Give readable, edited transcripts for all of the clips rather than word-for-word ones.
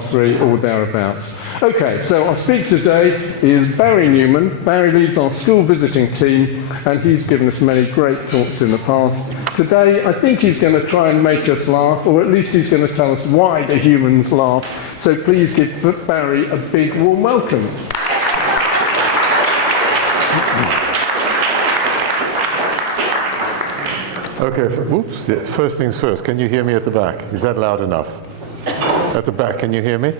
3 or thereabouts. Okay, so our speaker today is Barry Newman. Barry leads our school visiting team, and he's given us many great talks in the past. Today, I think he's going to try and make us laugh, or at least he's going to tell us why the humans laugh. So please give Barry a big warm welcome. Okay, first things first, can you hear me at the back? Is that loud enough? At the back, can you hear me?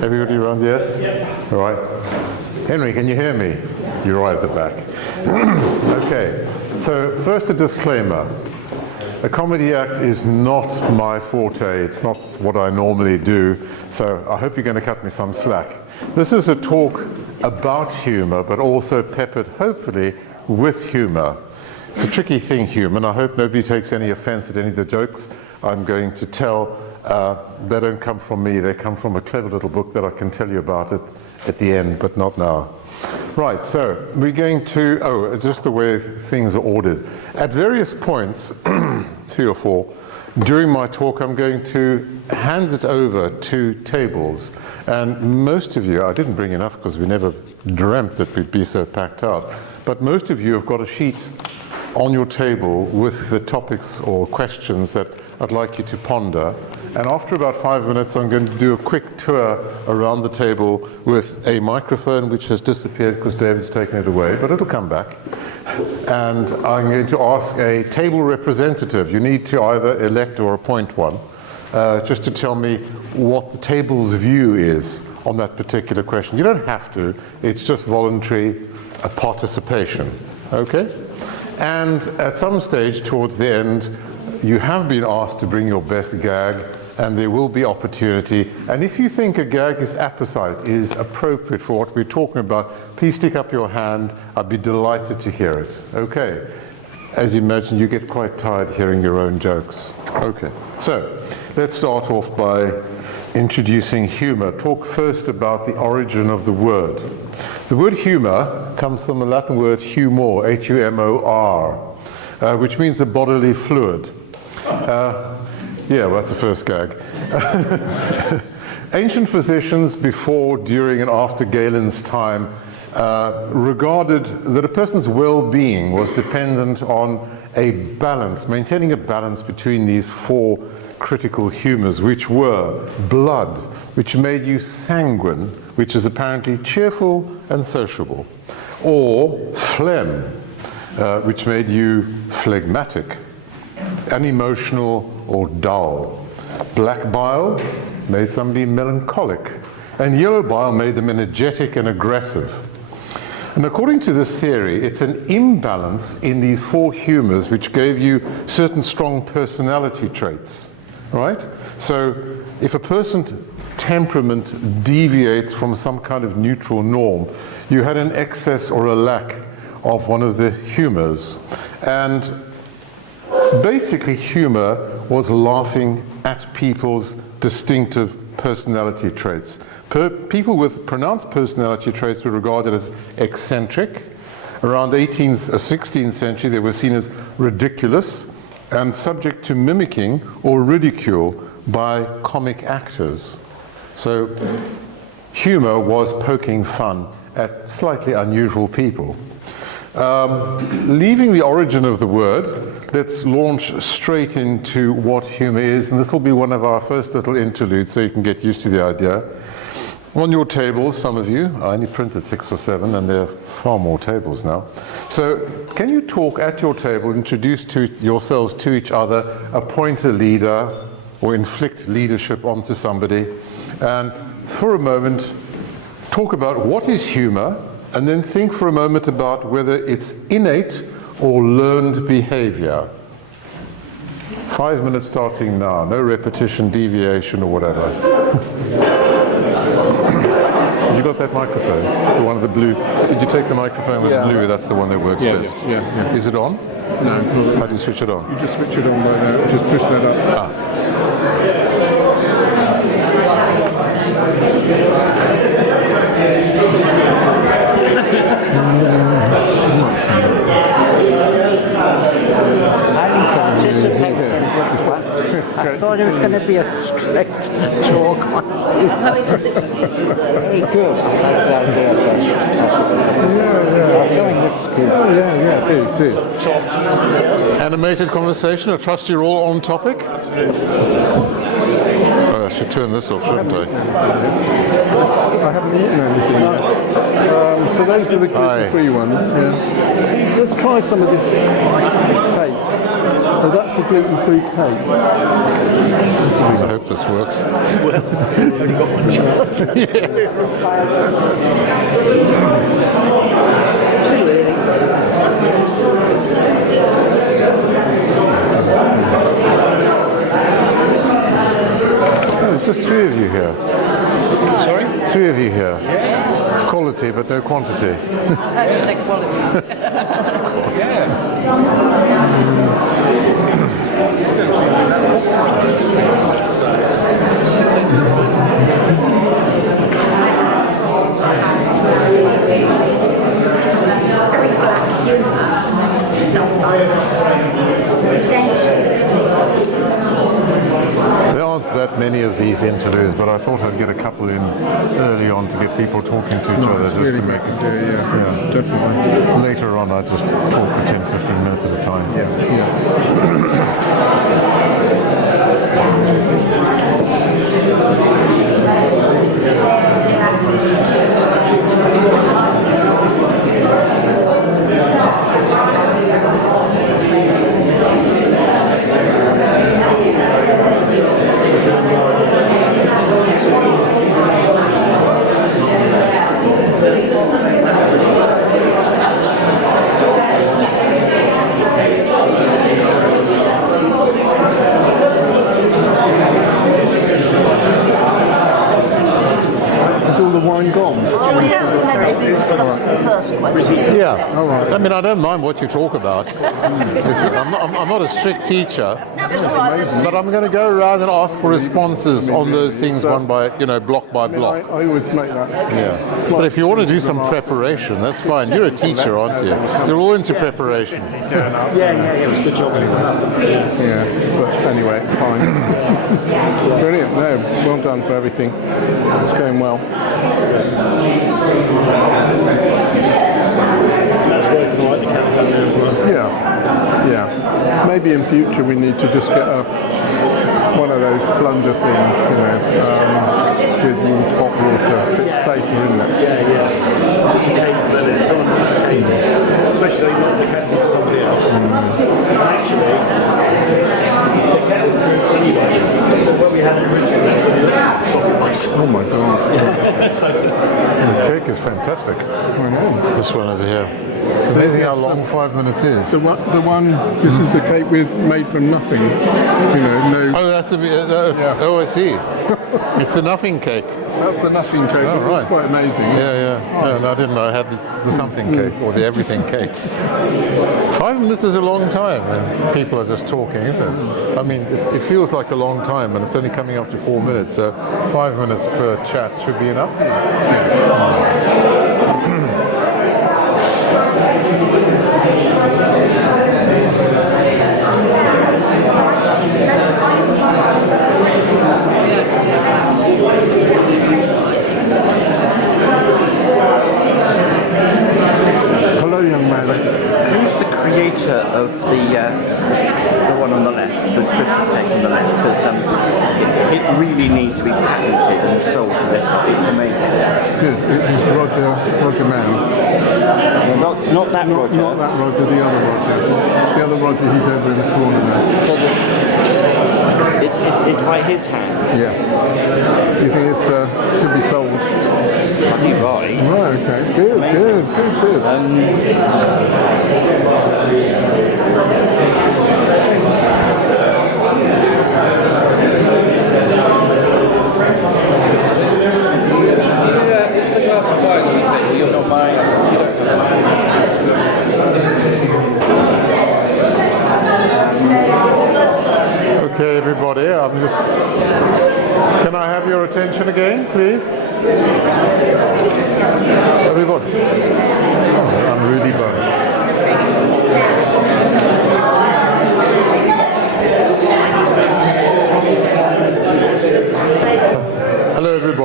Everybody around, yes? Yes. All right. Henry, can you hear me? You're right at the back. Okay, so first a disclaimer. A comedy act is not my forte, it's not what I normally do, so I hope you're going to cut me some slack. This is a talk about humour, but also peppered, hopefully, with humour. It's a tricky thing, humour, and I hope nobody takes any offence at any of the jokes I'm going to tell. They don't come from me, they come from a clever little book that I can tell you about it at the end, but not now. Right, so we're going to, it's just the way things are ordered. At various points, 3 or 4, during my talk I'm going to hand it over to tables. And most of you, I didn't bring enough because we never dreamt that we'd be so packed out, but most of you have got a sheet on your table with the topics or questions that I'd like you to ponder. And after about 5 minutes, I'm going to do a quick tour around the table with a microphone, which has disappeared because David's taken it away, but it'll come back. And I'm going to ask a table representative. You need to either elect or appoint one, just to tell me what the table's view is on that particular question. You don't have to. It's just voluntary participation. Okay? And at some stage towards the end, you have been asked to bring your best gag, and there will be opportunity. And if you think a gag is apposite, is appropriate for what we're talking about, please stick up your hand. I'd be delighted to hear it. Okay. As you imagine, you get quite tired hearing your own jokes. Okay. So let's start off by introducing humour. Talk first about the origin of the word. The word humour comes from the Latin word humor, H-U-M-O-R, which means a bodily fluid. Yeah, well, that's the first gag. Ancient physicians before, during, and after Galen's time regarded that a person's well-being was dependent on a balance, maintaining a balance between these 4 critical humours, which were blood, which made you sanguine, which is apparently cheerful and sociable, or phlegm, which made you phlegmatic, unemotional or dull. Black bile made somebody melancholic, and yellow bile made them energetic and aggressive. And according to this theory, it's an imbalance in these 4 humours which gave you certain strong personality traits. Right? So if a person's temperament deviates from some kind of neutral norm, you had an excess or a lack of one of the humours. And basically humour was laughing at people's distinctive personality traits. People with pronounced personality traits were regarded as eccentric. Around the 18th or 16th century, they were seen as ridiculous and subject to mimicking or ridicule by comic actors. So humour was poking fun at slightly unusual people. Leaving the origin of the word, let's launch straight into what humour is, and this will be one of our first little interludes so you can get used to the idea. On your tables, some of you, I only printed 6 or 7, and there are far more tables now. So can you talk at your table, introduce yourselves to each other, appoint a leader, or inflict leadership onto somebody, and for a moment, talk about what is humour, and then think for a moment about whether it's innate or learned behaviour. 5 minutes starting now, no repetition, deviation, or whatever. You got that microphone? The one of the blue. Did you take the microphone with the blue? That's the one that works best. Yeah. Is it on? No. How do you switch it on? You just switch it on by there. Just push that up. I didn't participate in this one. I thought it was going to be a strict talk. Very good. I like the idea of enjoying this school. Oh, yeah, do. Animated conversation. I trust you're all on topic. Oh, I should turn this off, shouldn't I? I haven't eaten anything yet. So those are the gluten-free ones. Yeah. Let's try some of this cake. Oh, that's a gluten-free cake. I hope this works. Well, you've only got one chance. Oh, just 3 of you here. Sorry? 3 of you here. Quality, but no quantity. That's a quality. Very black humour sometimes. There aren't that many of these interludes, but I thought I'd get a couple in early on to get people talking to each other, just really to make great it. idea, yeah, definitely. Later on, I just talk for 10, 15 minutes at a time. Is all the wine gone? Oh, we meant to be discussing the first question. Yeah. I mean, I don't mind what you talk about. I'm not a strict teacher, but I'm going to go around and ask for responses on those things one by, block by block. I always make that. Yeah. But if you want to do some preparation, that's fine. You're a teacher, aren't you? You're all into preparation. Yeah, it was a good job. Yeah, but anyway, it's fine. Brilliant. No, well done for everything. It's going well. That's working all right, the countdown there as well. Yeah. Maybe in future we need to just get one of those plunger things, with warm hot water. It's safer, isn't it? Yeah. It's just a cable, isn't it? Someone's just a cable. Especially not the kettle to somebody else. Actually, the kettle drinks anyway. So when we had it originally, Oh my God. The cake is fantastic. This one over here. It's amazing how long 5 minutes is. The one, this is the cake made from nothing. No. Oh, oh, I see. It's a nothing cake. That's the nothing cake. Oh, right. It's quite amazing. Yeah. No, I didn't know I had the something cake or the everything cake. 5 minutes is a long time when people are just talking, isn't it? I mean, it feels like a long time, and it's only coming up to 4 minutes, so 5 minutes per chat should be enough. Hello, young man. Who's the creator of the one on the left, the Christmas cake on the left? Because it really needs to be patented and sold to this. It's amazing. Good. It was Roger Mann. Well, not that Roger. Not that Roger, the other Roger. The other Roger, he's over in the corner now. It's by his hand. Yes. You think it should be sold? I think right. Right, okay. Good. It's the glass of wine on the table. You're not buying it. Okay, everybody, can I have your attention again, please? Everybody. Oh, I'm really bummed. Hello, everybody.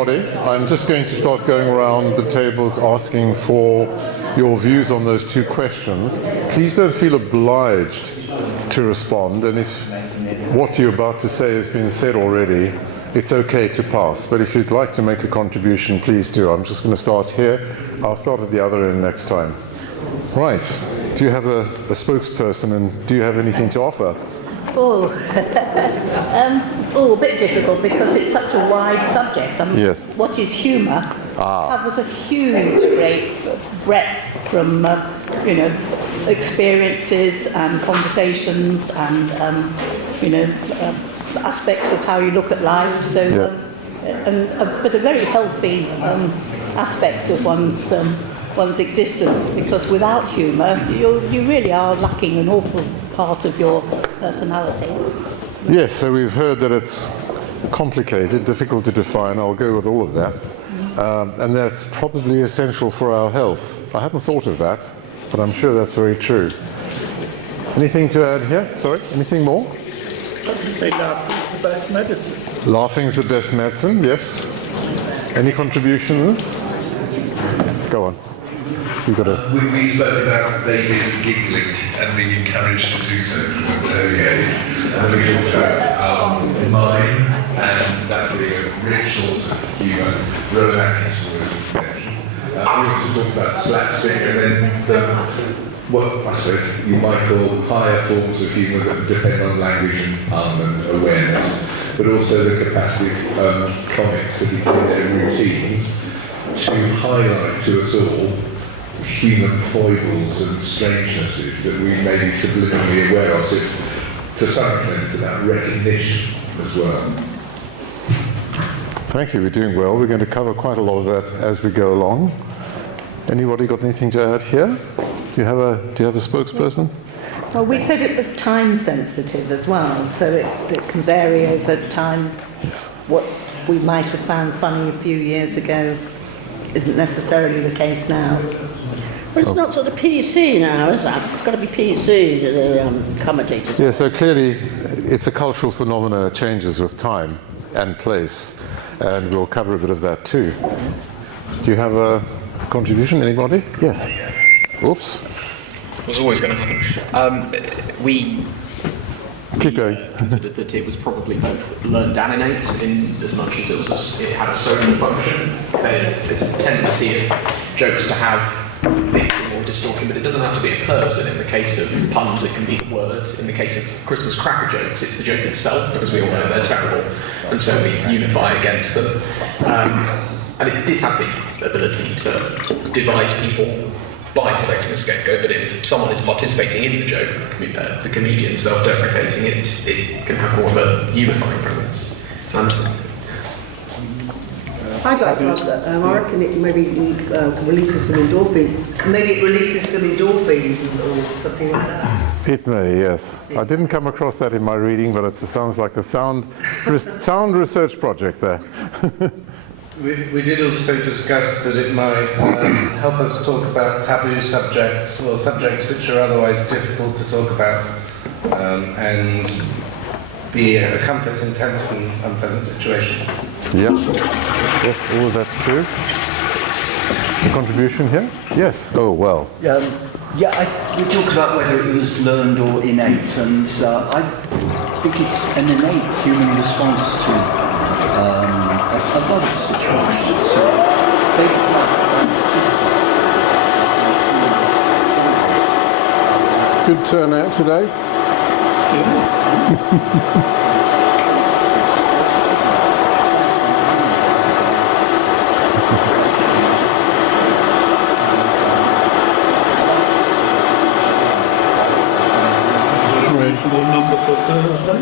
I'm just going to start going around the tables asking for your views on those two questions. Please don't feel obliged to respond, and if what you're about to say has been said already, it's okay to pass. But if you'd like to make a contribution, please do. I'm just going to start here. I'll start at the other end next time. Right. Do you have a spokesperson, and do you have anything to offer? Oh, a bit difficult because it's such a wide subject. Yes. What is humour covers a huge, great breadth from, experiences and conversations and, aspects of how you look at life. So, but a very healthy aspect of one's existence, because without humour, you really are lacking an awful part of your personality. Yes, so we've heard that it's complicated, difficult to define. I'll go with all of that. And that's probably essential for our health. I hadn't thought of that, but I'm sure that's very true. Anything to add here? Sorry, anything more? I was going to say laughing's the best medicine. Laughing's the best medicine, yes. Any contributions? Go on. You've got a... We spoke about babies giggling and being encouraged to do so from an early age. And we talked about mime and that being a rich source of humour. Rowan Atkinson was mentioned. We also talked about slapstick and then what I suppose you might call higher forms of humour that depend on language and awareness, but also the capacity of comics to begin their routines to highlight to us all human foibles and strangenesses that we may be subliminally aware of. So it's, to some extent, it's about recognition as well. Thank you, we're doing well. We're going to cover quite a lot of that as we go along. Anybody got anything to add here? Do you have a spokesperson? Well, we said it was time sensitive as well, so it can vary over time. Yes. What we might have found funny a few years ago isn't necessarily the case now. Well, it's not sort of PC now, is that? It's got to be PC to the comedy. Yeah, so clearly it's a cultural phenomena, changes with time and place, and we'll cover a bit of that too. Do you have a contribution, anybody? Yes. Oops. Was always going to happen. We Keep going. considered that it was probably both learned and innate, in as much as it had a social function. There's a tendency of jokes to have victim or distortion, but it doesn't have to be a person. In the case of puns, it can be the word. In the case of Christmas cracker jokes, it's the joke itself, because we all know they're terrible, and so we unify against them. And it did have the ability to divide people by selecting a scapegoat, but if someone is participating in the joke, the comedian self-deprecating, it can have more of a unifying presence. I'd like to ask that. I reckon it maybe releases some endorphins. Maybe it releases some endorphins or something like that. It may, yes. I didn't come across that in my reading, but it sounds like a sound research project there. We did also discuss that it might help us talk about taboo subjects or subjects which are otherwise difficult to talk about, and be a comfort in tense and unpleasant situations. Yeah, yes, all of that's true. A contribution here? Yes. Oh, well. We talked about whether it was learned or innate, and I think it's an innate human response to a lot of situations. Good turnout today. Number for Thursday?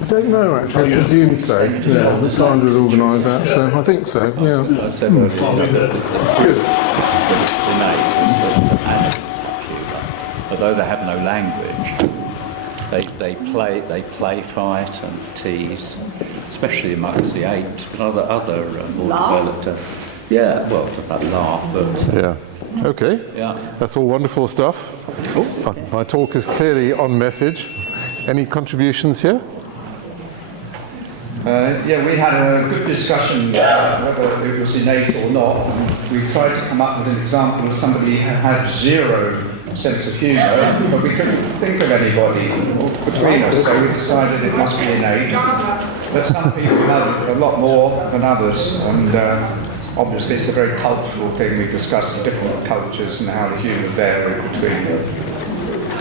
I don't know actually, I presume so. Yeah, Sandra's organised that, so I think so, yeah. Good. Although they have no language, they play fight and tease, especially amongst the apes, but other more developed. Yeah, well, about laugh, but yeah. Okay. Yeah. That's all wonderful stuff. My talk is clearly on message. Any contributions here? Yeah, we had a good discussion whether it was innate or not. We tried to come up with an example of somebody who had zero sense of humour, but we couldn't think of anybody between us, so we decided it must be innate. But some people have a lot more than others, and obviously it's a very cultural thing. We discussed the different cultures and how the humour varied between them.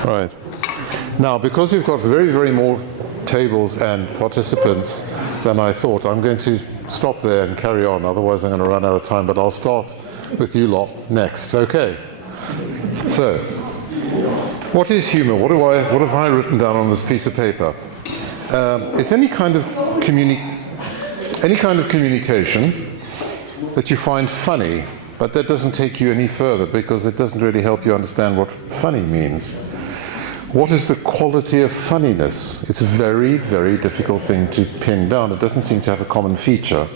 Right. Now, because we've got very, very more tables and participants than I thought, I'm going to stop there and carry on, otherwise I'm going to run out of time, but I'll start with you lot next. Okay. So, what is humour? What have I written down on this piece of paper? It's any kind of communication that you find funny, but that doesn't take you any further because it doesn't really help you understand what funny means. What is the quality of funniness? It's a very, very difficult thing to pin down. It doesn't seem to have a common feature.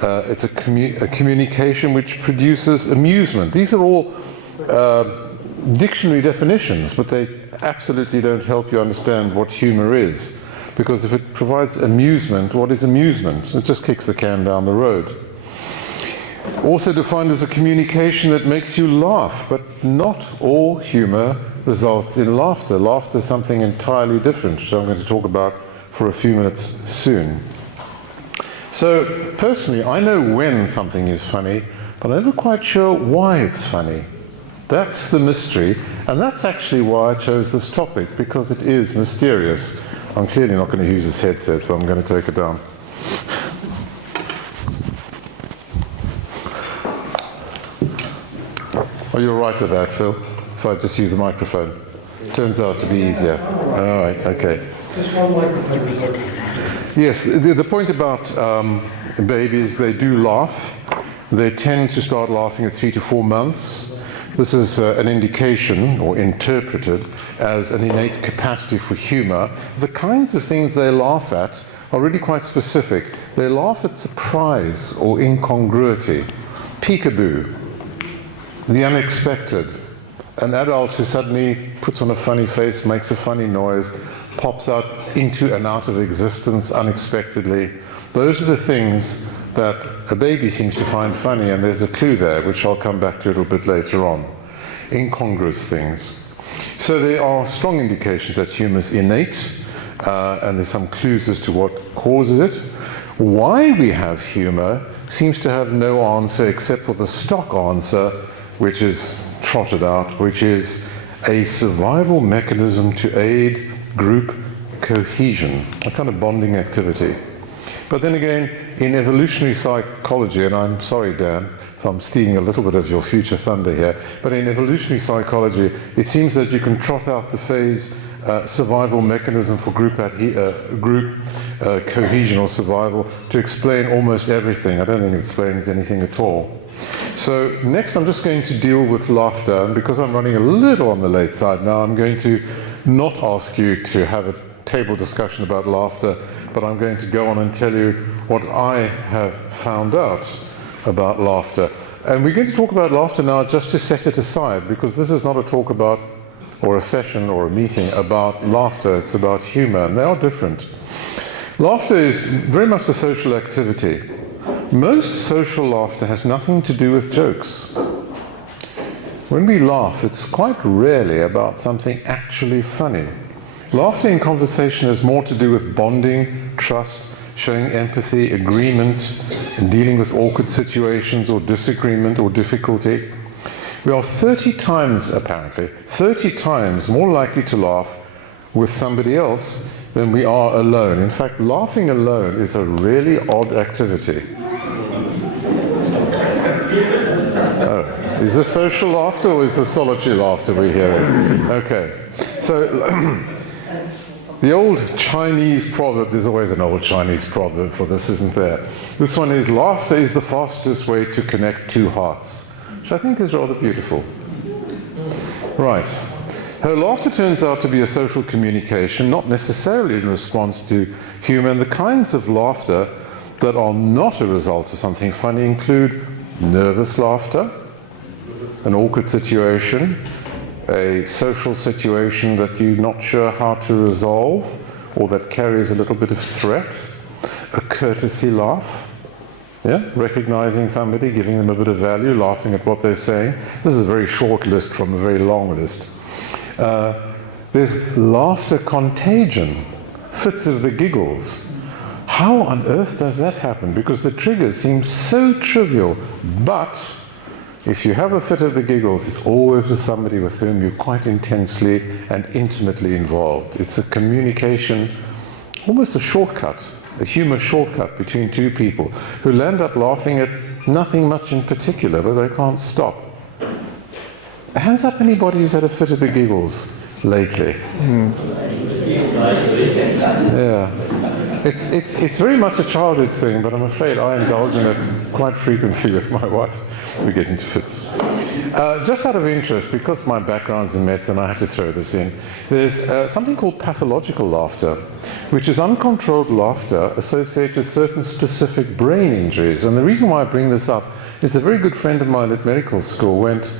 It's a communication which produces amusement. These are all dictionary definitions, but they absolutely don't help you understand what humour is. Because if it provides amusement, what is amusement? It just kicks the can down the road. Also defined as a communication that makes you laugh, but not all humour results in laughter. Laughter is something entirely different, which I'm going to talk about for a few minutes soon. So, personally, I know when something is funny, but I'm never quite sure why it's funny. That's the mystery, and that's actually why I chose this topic, because it is mysterious. I'm clearly not going to use this headset, so I'm going to take it down. Are you all right with that, Phil? If I just use the microphone? Turns out to be easier. All right, okay. Just one microphone. Yes, the point about babies, they do laugh. They tend to start laughing at 3 to 4 months. This is an indication, or interpreted, as an innate capacity for humour. The kinds of things they laugh at are really quite specific. They laugh at surprise or incongruity, peekaboo, the unexpected. An adult who suddenly puts on a funny face, makes a funny noise, pops out into and out of existence unexpectedly. Those are the things that a baby seems to find funny, and there's a clue there, which I'll come back to a little bit later on. Incongruous things. So there are strong indications that humour is innate, and there's some clues as to what causes it. Why we have humour seems to have no answer except for the stock answer, which is trotted out, which is a survival mechanism to aid group cohesion, a kind of bonding activity. But then again, in evolutionary psychology, and I'm sorry, Dan, if I'm stealing a little bit of your future thunder here, but in evolutionary psychology, it seems that you can trot out the phrase survival mechanism for group cohesion or survival to explain almost everything. I don't think it explains anything at all. So next I'm just going to deal with laughter, and because I'm running a little on the late side now, I'm going to not ask you to have a table discussion about laughter, but I'm going to go on and tell you what I have found out about laughter. And we're going to talk about laughter now just to set it aside, because this is not a talk about, or a session or a meeting about laughter, it's about humour, and they are different. Laughter is very much a social activity. Most social laughter has nothing to do with jokes. When we laugh, it's quite rarely about something actually funny. Laughter in conversation has more to do with bonding, trust, showing empathy, agreement, and dealing with awkward situations or disagreement or difficulty. We are 30 times, apparently, 30 times more likely to laugh with somebody else than we are alone. In fact, laughing alone is a really odd activity. Oh, is this social laughter or is this solitary laughter we're hearing? Okay, so the old Chinese proverb, there's always an old Chinese proverb for this, isn't there? This one is, laughter is the fastest way to connect two hearts, which I think is rather beautiful. Right. Her laughter turns out to be a social communication, not necessarily in response to humour, and the kinds of laughter that are not a result of something funny include nervous laughter, an awkward situation, a social situation that you're not sure how to resolve, or that carries a little bit of threat, a courtesy laugh. Yeah, recognizing somebody, giving them a bit of value, laughing at what they're saying. This is a very short list from a very long list. There's laughter contagion, fits of the giggles. How on earth does that happen? Because the trigger seems so trivial, but if you have a fit of the giggles, it's always with somebody with whom you're quite intensely and intimately involved. It's a communication, almost a shortcut, a humour shortcut between two people who land up laughing at nothing much in particular, but they can't stop. Hands up anybody who's had a fit of the giggles lately. Yeah. It's very much a childhood thing, but I'm afraid I indulge in it quite frequently with my wife. We get into fits. Just out of interest, because my background's in medicine, I had to throw this in. There's something called pathological laughter, which is uncontrolled laughter associated with certain specific brain injuries. And the reason why I bring this up is a very good friend of mine at medical school went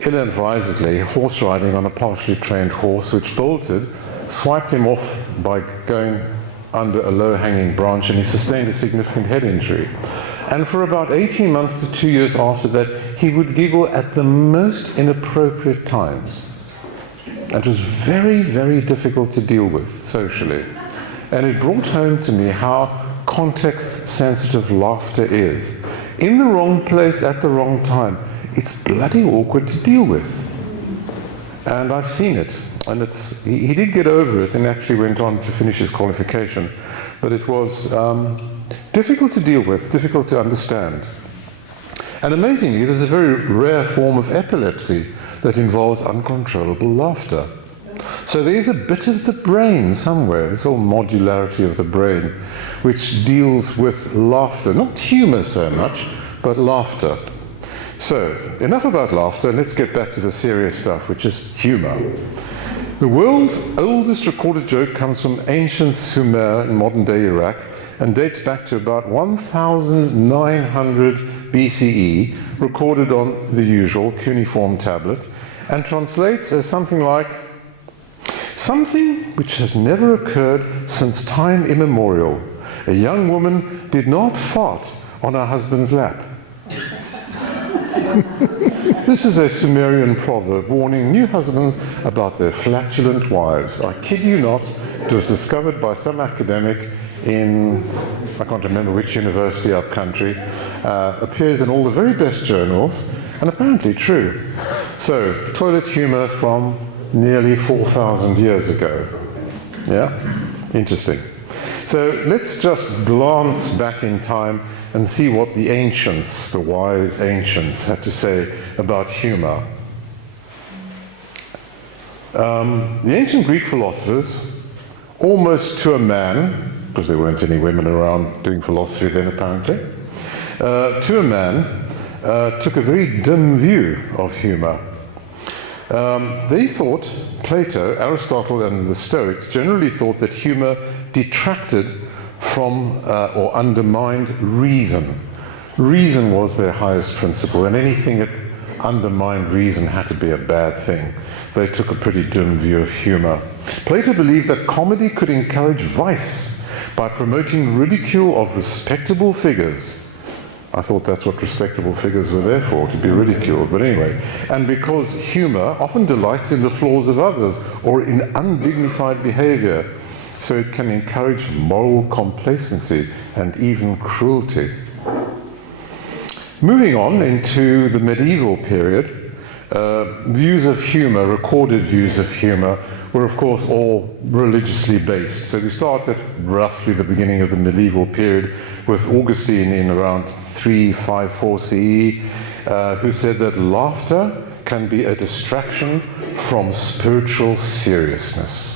ill-advisedly horse riding on a partially trained horse, which bolted, swiped him off by going under a low-hanging branch, and he sustained a significant head injury. And for about 18 months to 2 years after that, he would giggle at the most inappropriate times. And it was very, very difficult to deal with socially. And it brought home to me how context-sensitive laughter is. In the wrong place at the wrong time, it's bloody awkward to deal with. And I've seen it. And he did get over it and actually went on to finish his qualification. But it was difficult to deal with, difficult to understand. And amazingly, there's a very rare form of epilepsy that involves uncontrollable laughter. So there's a bit of the brain somewhere, this whole modularity of the brain, which deals with laughter, not humour so much, but laughter. So, enough about laughter, let's get back to the serious stuff, which is humour. The world's oldest recorded joke comes from ancient Sumer in modern-day Iraq and dates back to about 1900 BCE, recorded on the usual cuneiform tablet, and translates as something like, "Something which has never occurred since time immemorial. A young woman did not fart on her husband's lap." This is a Sumerian proverb warning new husbands about their flatulent wives. I kid you not, it was discovered by some academic in, I can't remember which university up country, appears in all the very best journals, and apparently true. So, toilet humour from nearly 4,000 years ago. Yeah? Interesting. So let's just glance back in time and see what the ancients, the wise ancients, had to say about humour. The ancient Greek philosophers, almost to a man, because there weren't any women around doing philosophy then apparently, to a man, took a very dim view of humour. They thought, Plato, Aristotle and the Stoics generally thought that humour detracted from or undermined reason. Reason was their highest principle, and anything that undermined reason had to be a bad thing. They took a pretty dim view of humour. Plato believed that comedy could encourage vice by promoting ridicule of respectable figures. I thought that's what respectable figures were there for, to be ridiculed, but anyway. And because humour often delights in the flaws of others or in undignified behaviour, so it can encourage moral complacency and even cruelty. Moving on into the medieval period, views of humour, recorded views of humour, were of course all religiously based. So we start at roughly the beginning of the medieval period with Augustine in around 354 CE, who said that laughter can be a distraction from spiritual seriousness.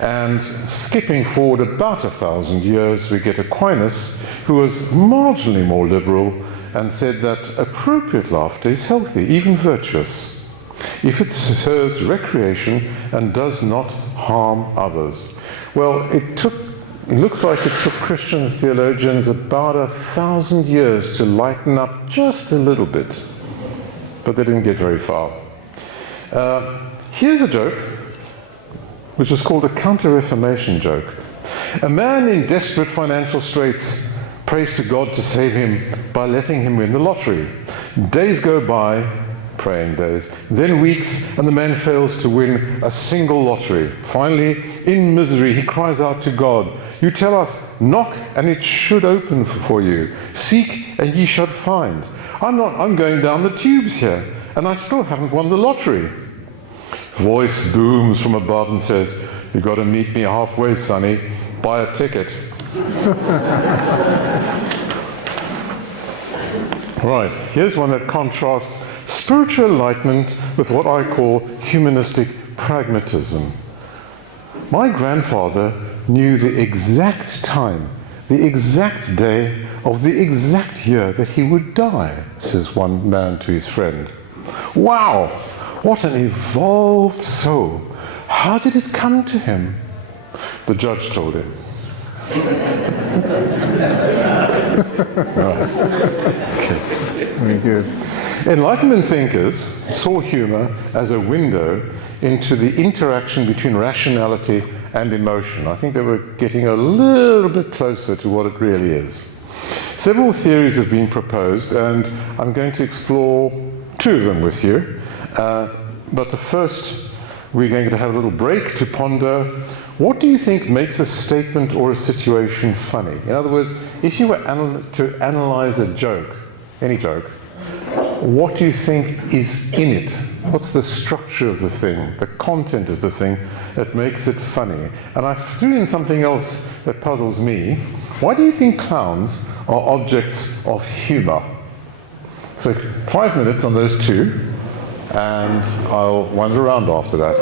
And skipping forward about 1,000 years, we get Aquinas, who was marginally more liberal and said that appropriate laughter is healthy, even virtuous, if it serves recreation and does not harm others. Well, it looks like it took Christian theologians about 1,000 years to lighten up just a little bit, but they didn't get very far. Here's a joke, which is called a Counter-Reformation joke. A man in desperate financial straits prays to God to save him by letting him win the lottery. Days go by, praying days, then weeks, and the man fails to win a single lottery. Finally, in misery, he cries out to God, "You tell us, knock and it should open for you. Seek and ye shall find. I'm going down the tubes here, and I still haven't won the lottery." Voice booms from above and says, "You've got to meet me halfway, sonny. Buy a ticket." Right, here's one that contrasts spiritual enlightenment with what I call humanistic pragmatism. My grandfather knew the exact time, the exact day of the exact year that he would die, says one man to his friend. Wow, what an evolved soul. How did it come to him? The judge told him. Right. Okay. Very good. Enlightenment thinkers saw humour as a window into the interaction between rationality and emotion. I think they were getting a little bit closer to what it really is. Several theories have been proposed, and I'm going to explore two of them with you. But the first, we're going to have a little break to ponder, what do you think makes a statement or a situation funny? In other words, if you were to analyze a joke, any joke, what do you think is in it? What's the structure of the thing, the content of the thing that makes it funny? And I threw in something else that puzzles me. Why do you think clowns are objects of humour? So 5 minutes on those two, and I'll wander around after that.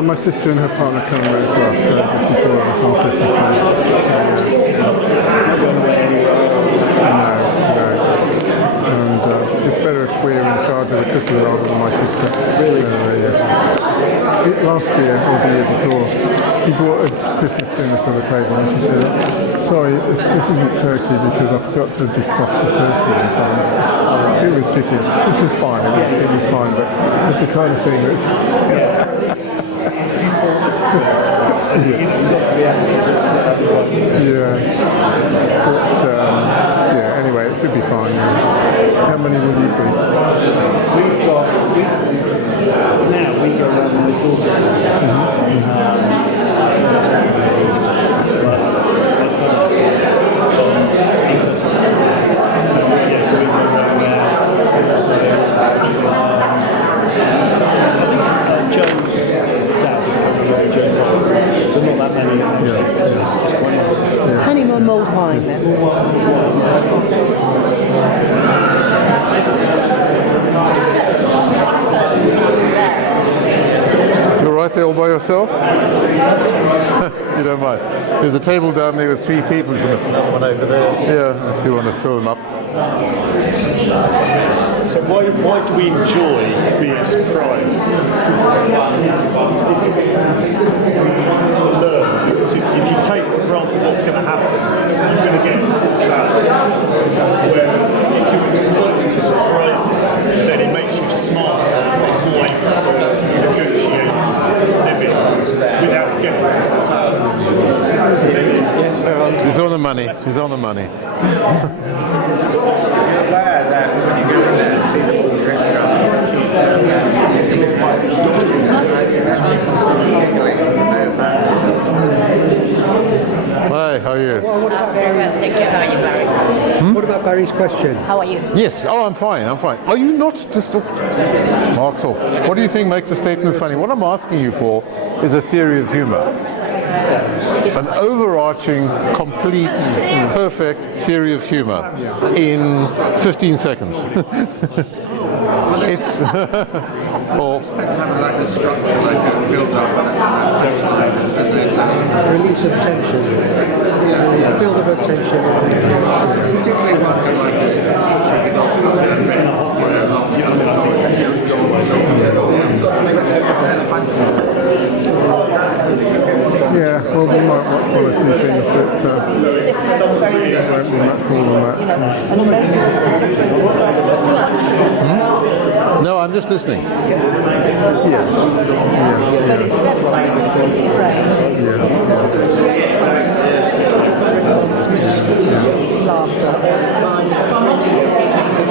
My sister and her partner come around to us before us on Christmas Day. And it's better if we're in charge of the cooking rather than my sister. Really? Last year, or the year before, she brought a Christmas dinner to the table and she said, "Sorry, this isn't turkey because I forgot to defrost the turkey in time." It was chicken, which was fine, it was fine, but it's the kind of thing that... Anyway, it should be fine. How many will you be? Now we go around my daughter's Joe's dad is coming around, so not that many. Any more mulled wine then? You're right there all by yourself? You don't mind. There's a table down there with 3 people. There's another one over there. Yeah, if you want to fill them up. So why do we enjoy being surprised? Learn, because if you take for granted what's going to happen, you're going to get caught out. Whereas if you're exposed to surprises, then it makes you smarter and more able to negotiate living without getting caught out. Yes, we're on. He's on the money. He's on the money. When you go in there and see them all dressed up, Hi, how are you? Very well, thank you. How are you, Barry? What about Barry's question? How are you? Yes. Oh, I'm fine. I'm fine. Are you not just... Marxel, what do you think makes a statement funny? What I'm asking you for is a theory of humour. An overarching, complete, perfect theory of humour in 15 seconds. It's or like the structure, like a build up, release of tension. build up attention. Particularly one like Yeah, well, we might watch one or two things, but it won't be much more than that. No, I'm just listening. But it's definitely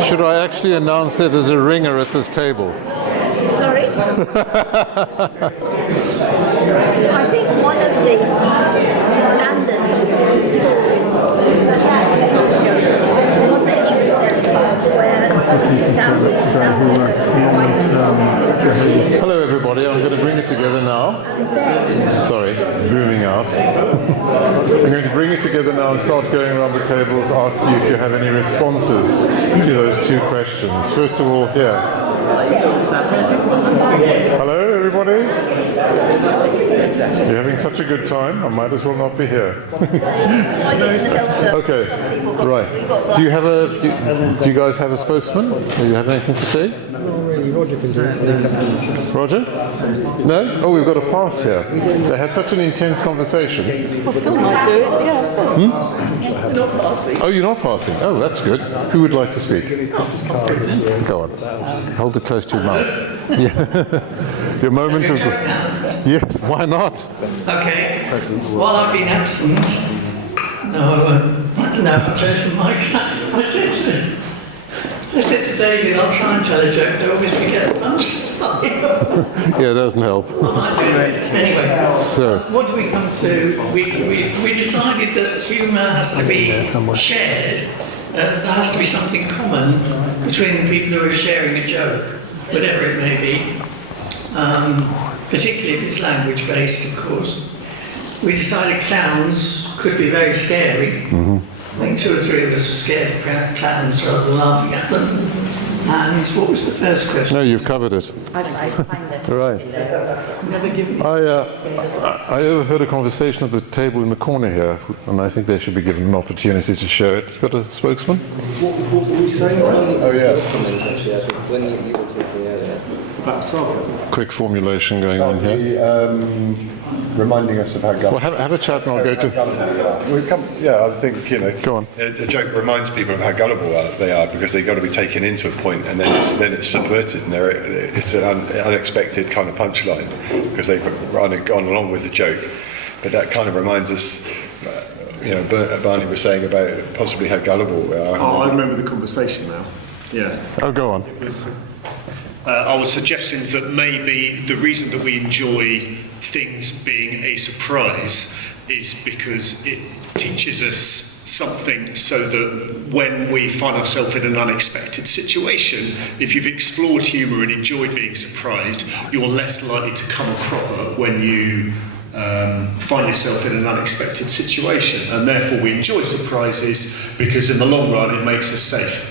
Should I actually announce that there's a ringer at this table? Sorry? I think one of the standards of the stories one that he was telling about where Hello everybody, I'm going to bring it together now. Sorry, booming out. I'm going to bring it together now and start going around the tables, ask you if you have any responses to those two questions. First of all, here. Hello everybody. You're having such a good time, I might as well not be here. Okay, right. Do you have do you guys have a spokesman? Do you have anything to say? Not really, Roger can do it. Roger? No? Oh, we've got a pass here. They had such an intense conversation. Well, Phil might do it, yeah. Hmm? Oh, you're not passing? Oh, that's good. Who would like to speak? Go on. Hold it close to your mouth. Yeah. Your moment of... Yes, why not? Okay. While I've been absent, I've chosen Mike. I said to David, I'll try and tell a joke, but obviously get a punchline. Yeah, it doesn't help. I might do it. Anyway, so, what do we come to? We decided that humour has to be shared. There has to be something common between the people who are sharing a joke, whatever it may be. Particularly if it's language-based, of course. We decided clowns could be very scary. Mm-hmm. I think 2 or 3 of us were scared of clowns rather than laughing at them. And what was the first question? No, you've covered it. Right. I overheard a conversation at the table in the corner here, and I think they should be given an opportunity to share it. You got a spokesman? What were we saying? Oh, yeah. When you were talking earlier. About sarcasm. Quick formulation going on here. Reminding us of how gullible. Well, have a chat and I'll go to... I think, Go on. A joke reminds people of how gullible they are because they've got to be taken into a point and then it's subverted and it's an unexpected kind of punchline because they've gone along with the joke. But that kind of reminds us, Barney was saying about possibly how gullible we are. Oh, I remember the conversation now. Yeah. Oh, go on. I was suggesting that maybe the reason that we enjoy things being a surprise is because it teaches us something so that when we find ourselves in an unexpected situation, if you've explored humour and enjoyed being surprised, you're less likely to come across it when you find yourself in an unexpected situation. And therefore we enjoy surprises because in the long run it makes us safe.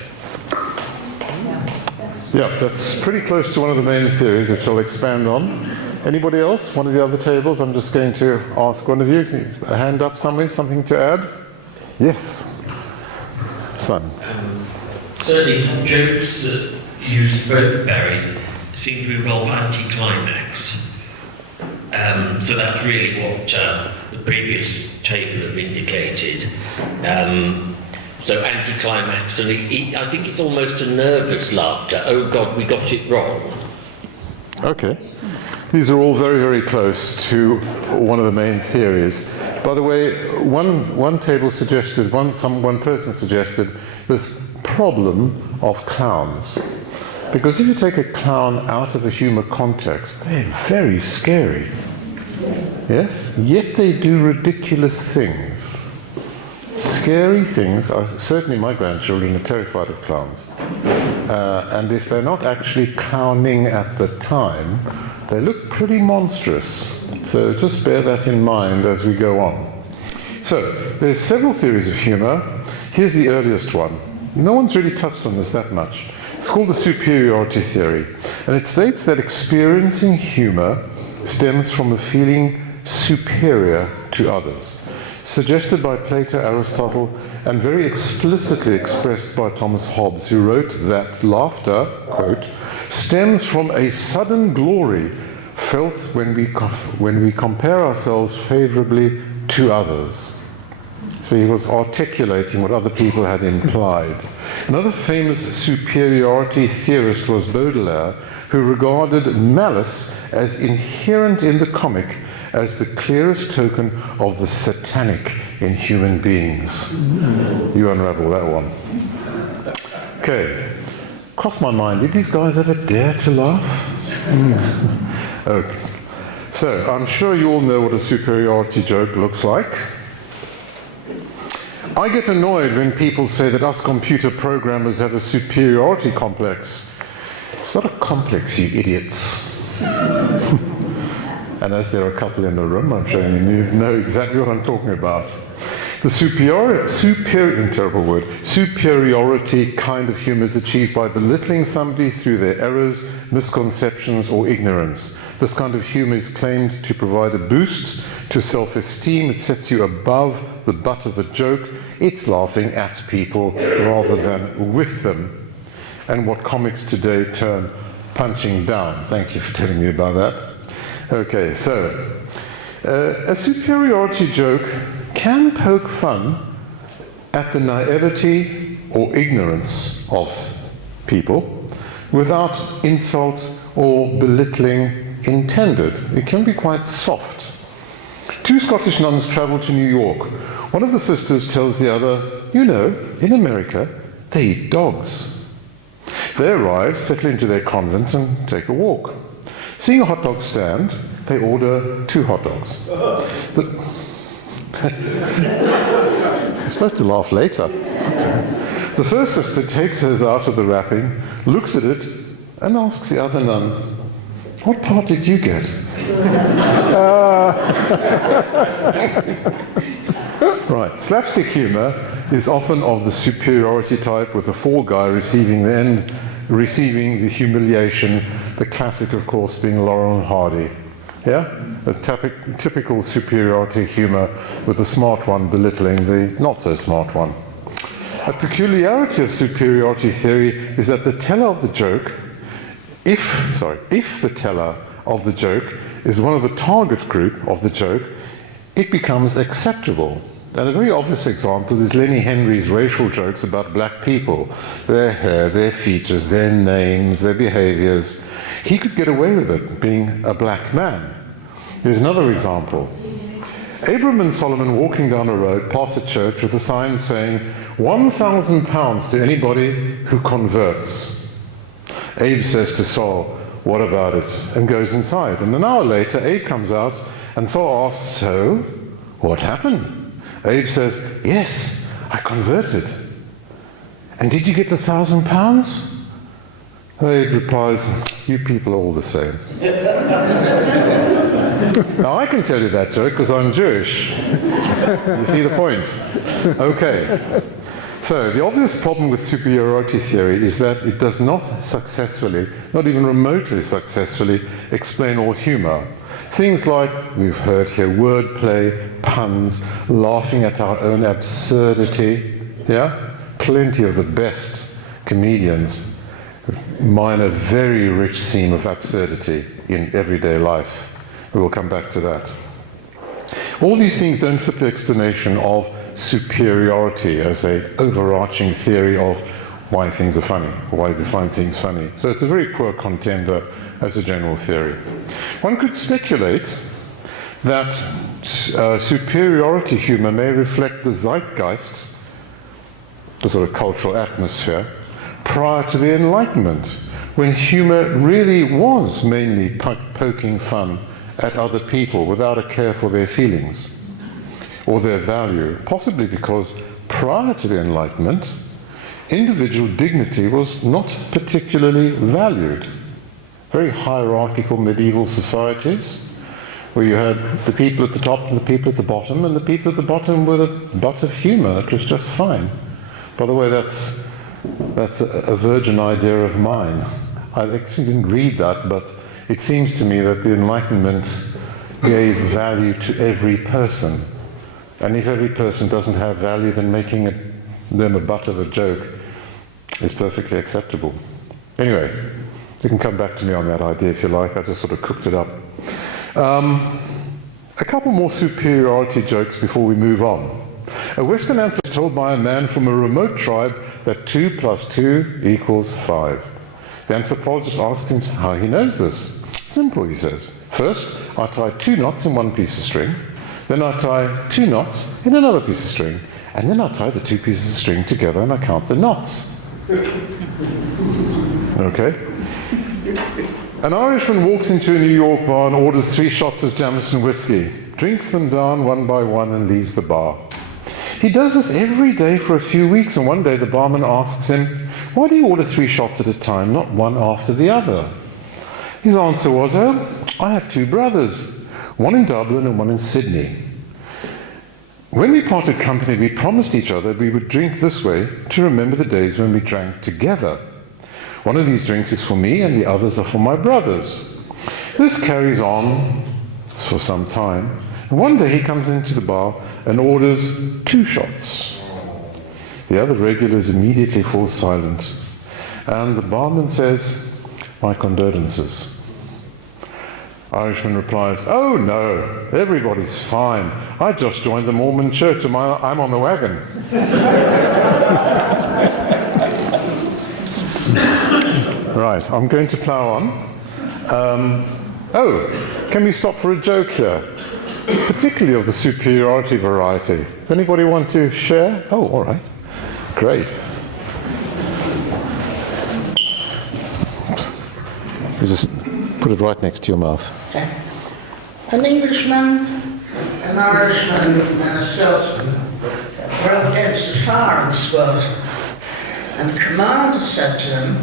Yeah, that's pretty close to one of the main theories, which I'll expand on. Anybody else? One of the other tables? I'm just going to ask one of you. A hand up, something to add? Yes. Simon. Certainly jokes that use Barry seem to involve anticlimax. So that's really what the previous table have indicated. So anticlimax, and I think it's almost a nervous laughter. Oh God, we got it wrong. Okay. These are all very, very close to one of the main theories. By the way, one table suggested, one person suggested this problem of clowns. Because if you take a clown out of a humour context, they're very scary. Yes? Yet they do ridiculous things. Scary things certainly my grandchildren are terrified of clowns. And if they're not actually clowning at the time, they look pretty monstrous. So just bear that in mind as we go on. So there's several theories of humour. Here's the earliest one. No one's really touched on this that much. It's called the superiority theory. And it states that experiencing humour stems from a feeling superior to others. suggested by Plato, Aristotle, and very explicitly expressed by Thomas Hobbes, who wrote that laughter, quote, stems from a sudden glory felt when we compare ourselves favorably to others. So he was articulating what other people had implied. Another famous superiority theorist was Baudelaire, who regarded malice as inherent in the comic as the clearest token of the satanic in human beings. You unravel that one. Okay. Crossed my mind, did these guys ever dare to laugh? Okay. So, I'm sure you all know what a superiority joke looks like. I get annoyed when people say that us computer programmers have a superiority complex. It's not a complex, you idiots. And as there are a couple in the room, I'm sure you know exactly what I'm talking about. The superiority kind of humour is achieved by belittling somebody through their errors, misconceptions, or ignorance. This kind of humour is claimed to provide a boost to self-esteem. It sets you above the butt of a joke. It's laughing at people rather than with them. And what comics today term punching down. Thank you for telling me about that. Okay, so a superiority joke can poke fun at the naivety or ignorance of people without insult or belittling intended. It can be quite soft. Two Scottish nuns travel to New York. One of the sisters tells the other, you know, in America, they eat dogs. They arrive, settle into their convent, and take a walk. Seeing a hot dog stand, they order 2 hot dogs. You're supposed to laugh later. The first sister takes hers out of the wrapping, looks at it, and asks the other nun, what part did you get? Right, slapstick humour is often of the superiority type, with the fall guy receiving the humiliation, the classic, of course, being Laurel and Hardy. Yeah? A typical superiority humour with the smart one belittling the not-so-smart one. A peculiarity of superiority theory is that the teller of the joke, if the teller of the joke is one of the target group of the joke, it becomes acceptable. And a very obvious example is Lenny Henry's racial jokes about black people, their hair, their features, their names, their behaviors. He could get away with it, being a black man. Here's another example. Abram and Solomon walking down a road past a church with a sign saying, £1,000 to anybody who converts. Abe says to Sol, what about it? And goes inside. And an hour later, Abe comes out and Sol asks, so, what happened? Abe says, yes, I converted. And did you get the £1,000? Abe replies, you people are all the same. Now I can tell you that joke because I'm Jewish. You see the point? Okay. So the obvious problem with superiority theory is that it does not successfully, not even remotely successfully, explain all humour. Things like, we've heard here, wordplay, puns, laughing at our own absurdity. Yeah? Plenty of the best comedians mine a very rich seam of absurdity in everyday life. We will come back to that. All these things don't fit the explanation of superiority as an overarching theory of why things are funny, why we find things funny. So it's a very poor contender as a general theory. One could speculate that superiority humour may reflect the zeitgeist, the sort of cultural atmosphere, prior to the Enlightenment, when humour really was mainly poking fun at other people without a care for their feelings or their value, possibly because prior to the Enlightenment, individual dignity was not particularly valued. Very hierarchical medieval societies, where you had the people at the top and the people at the bottom, and the people at the bottom were the butt of humour. It was just fine. By the way, that's a virgin idea of mine. I actually didn't read that, but it seems to me that the Enlightenment gave value to every person. And if every person doesn't have value, then making them a butt of a joke is perfectly acceptable. Anyway, you can come back to me on that idea if you like. I just sort of cooked it up. A couple more superiority jokes before we move on. A Western anthem was told by a man from a remote tribe that 2 + 2 = 5. The anthropologist asked him how he knows this. Simple, he says. First, I tie 2 knots in one piece of string, then I tie 2 knots in another piece of string, and then I tie the 2 pieces of string together and I count the knots. Okay? An Irishman walks into a New York bar and orders 3 shots of Jameson whiskey, drinks them down one by one and leaves the bar. He does this every day for a few weeks, and one day the barman asks him, "Why do you order 3 shots at a time, not one after the other?" His answer was, "Oh, I have 2 brothers, one in Dublin and one in Sydney. When we parted company, we promised each other we would drink this way to remember the days when we drank together. One of these drinks is for me and the others are for my brothers." This carries on for some time, and one day he comes into the bar and orders 2 shots. The other regulars immediately fall silent, and the barman says, "My condolences." Irishman replies, "Oh no, everybody's fine. I just joined the Mormon church and I'm on the wagon." Right, I'm going to plough on. Can we stop for a joke here? Particularly of the superiority variety. Does anybody want to share? Oh, all right. Great. You just put it right next to your mouth. Okay. An Englishman, an Irishman, and a Scotsman were up against the firing squad, and the commander said to them,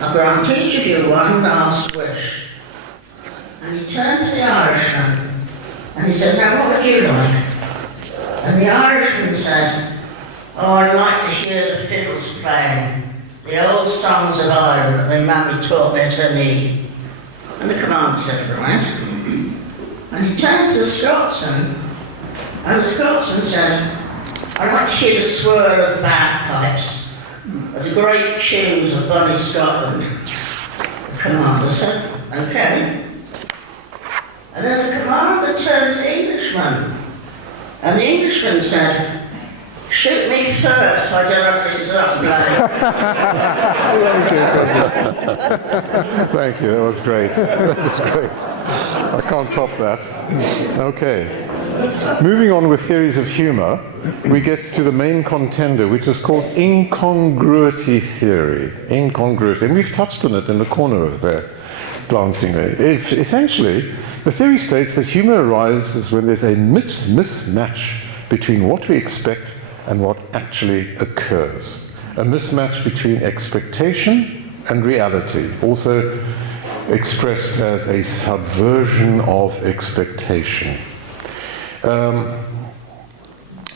"I'll grant each of you one last wish." And he turned to the Irishman and he said, "Now what would you like?" And the Irishman said, "Oh, I'd like to hear the fiddles playing, the old songs of Ireland that my mammy taught me at her knee." And the commander said, "Right." And he turned to the Scotsman, and the Scotsman said, "I'd like to hear the swirl of the bagpipes, of the great tunes of Bonnie Scotland." The commander said, "Okay." And then the commander turned to the Englishman, and the Englishman said, "Shoot me first, I don't know if this is up Thank you, that was great. That was great. I can't top that. Okay. Moving on with theories of humour, we get to the main contender, which is called incongruity theory. Incongruity. And we've touched on it in the corner over there, glancingly. Essentially, the theory states that humour arises when there's a mismatch between what we expect and what actually occurs. A mismatch between expectation and reality, also expressed as a subversion of expectation.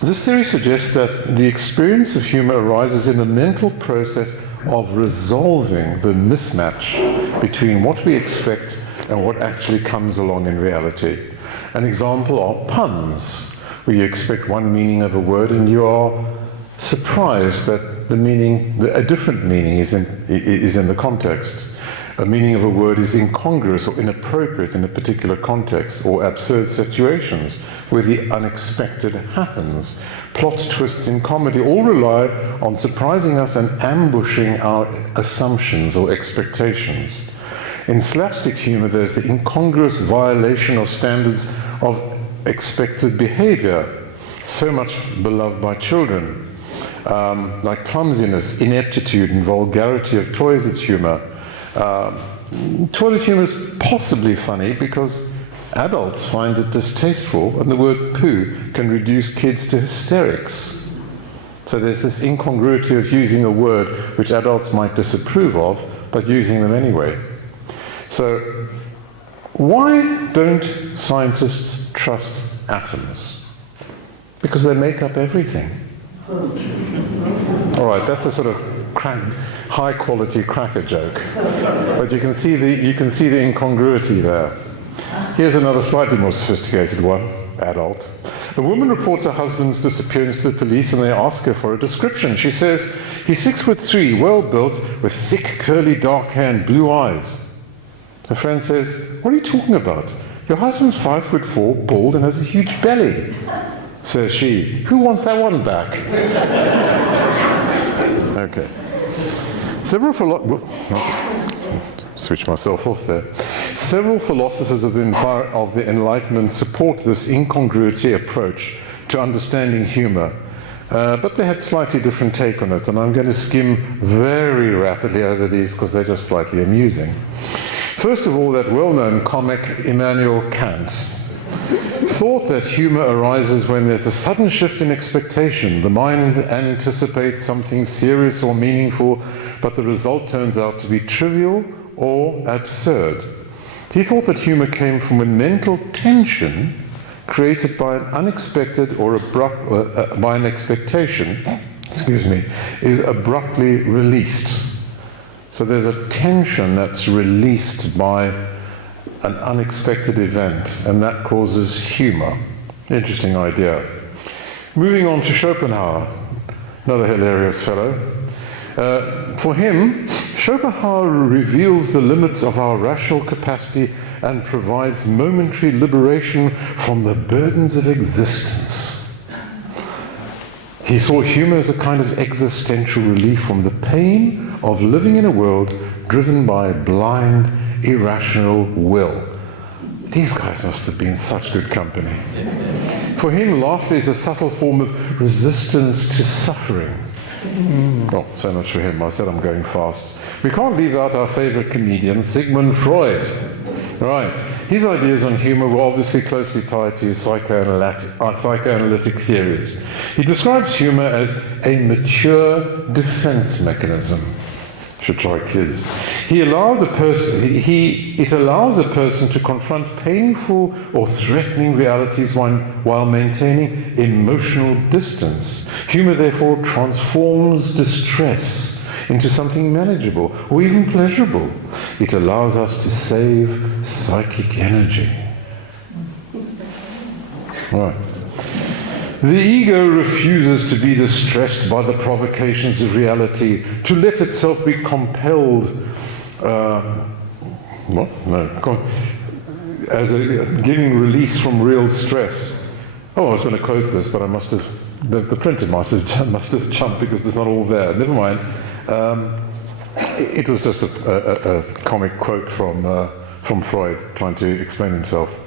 This theory suggests that the experience of humour arises in the mental process of resolving the mismatch between what we expect and what actually comes along in reality. An example are puns, where you expect one meaning of a word and you are surprised that a different meaning is in the context. A meaning of a word is incongruous or inappropriate in a particular context, or absurd situations where the unexpected happens. Plot twists in comedy all rely on surprising us and ambushing our assumptions or expectations. In slapstick humor, there's the incongruous violation of standards of expected behavior, so much beloved by children, like clumsiness, ineptitude, and vulgarity of toilet humor. Toilet humor is possibly funny because adults find it distasteful, and the word poo can reduce kids to hysterics. So there's this incongruity of using a word which adults might disapprove of, but using them anyway. So why don't scientists trust atoms? Because they make up everything. All right, that's a sort of high-quality cracker joke, but you can see the incongruity there. Here's another slightly more sophisticated one, adult. A woman reports her husband's disappearance to the police and they ask her for a description. She says, he's 6'3", well built, with thick, curly, dark hair and blue eyes. Her friend says, what are you talking about? Your husband's 5'4", bald and has a huge belly. Says she, who wants that one back? Okay. Switch myself off there. Several philosophers of the Enlightenment support this incongruity approach to understanding humour, but they had slightly different take on it, and I'm going to skim very rapidly over these because they're just slightly amusing. First of all, that well-known comic Immanuel Kant thought that humour arises when there's a sudden shift in expectation. The mind anticipates something serious or meaningful, but the result turns out to be trivial or absurd. He thought that humour came from a mental tension created by an unexpected or by an expectation, is abruptly released. So there's a tension that's released by an unexpected event, and that causes humour. Interesting idea. Moving on to Schopenhauer, another hilarious fellow. For him, Schopenhauer reveals the limits of our rational capacity and provides momentary liberation from the burdens of existence. He saw humour as a kind of existential relief from the pain of living in a world driven by blind, irrational will. These guys must have been such good company. For him, laughter is a subtle form of resistance to suffering. Oh, so much for him. I said I'm going fast. We can't leave out our favourite comedian, Sigmund Freud. Right. His ideas on humour were obviously closely tied to his psychoanalytic theories. He describes humour as a mature defence mechanism. Should try kids. It allows a person to confront painful or threatening realities while maintaining emotional distance. Humour therefore transforms distress into something manageable or even pleasurable. It allows us to save psychic energy. Right. The ego refuses to be distressed by the provocations of reality, to let itself be compelled, giving release from real stress. Oh, I was going to quote this, but I must have, the printer must have jumped because it's not all there. Never mind. It was just a comic quote from Freud trying to explain himself.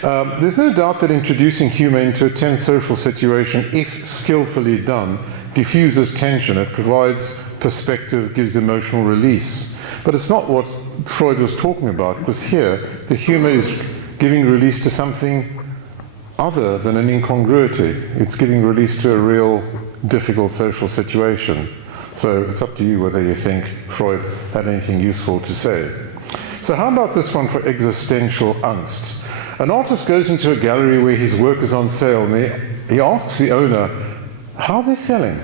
There's no doubt that introducing humour into a tense social situation, if skillfully done, diffuses tension. It provides perspective, gives emotional release. But it's not what Freud was talking about, because here the humour is giving release to something other than an incongruity. It's giving release to a real difficult social situation. So it's up to you whether you think Freud had anything useful to say. So how about this one for existential angst? An artist goes into a gallery where his work is on sale, and he asks the owner, how are they selling?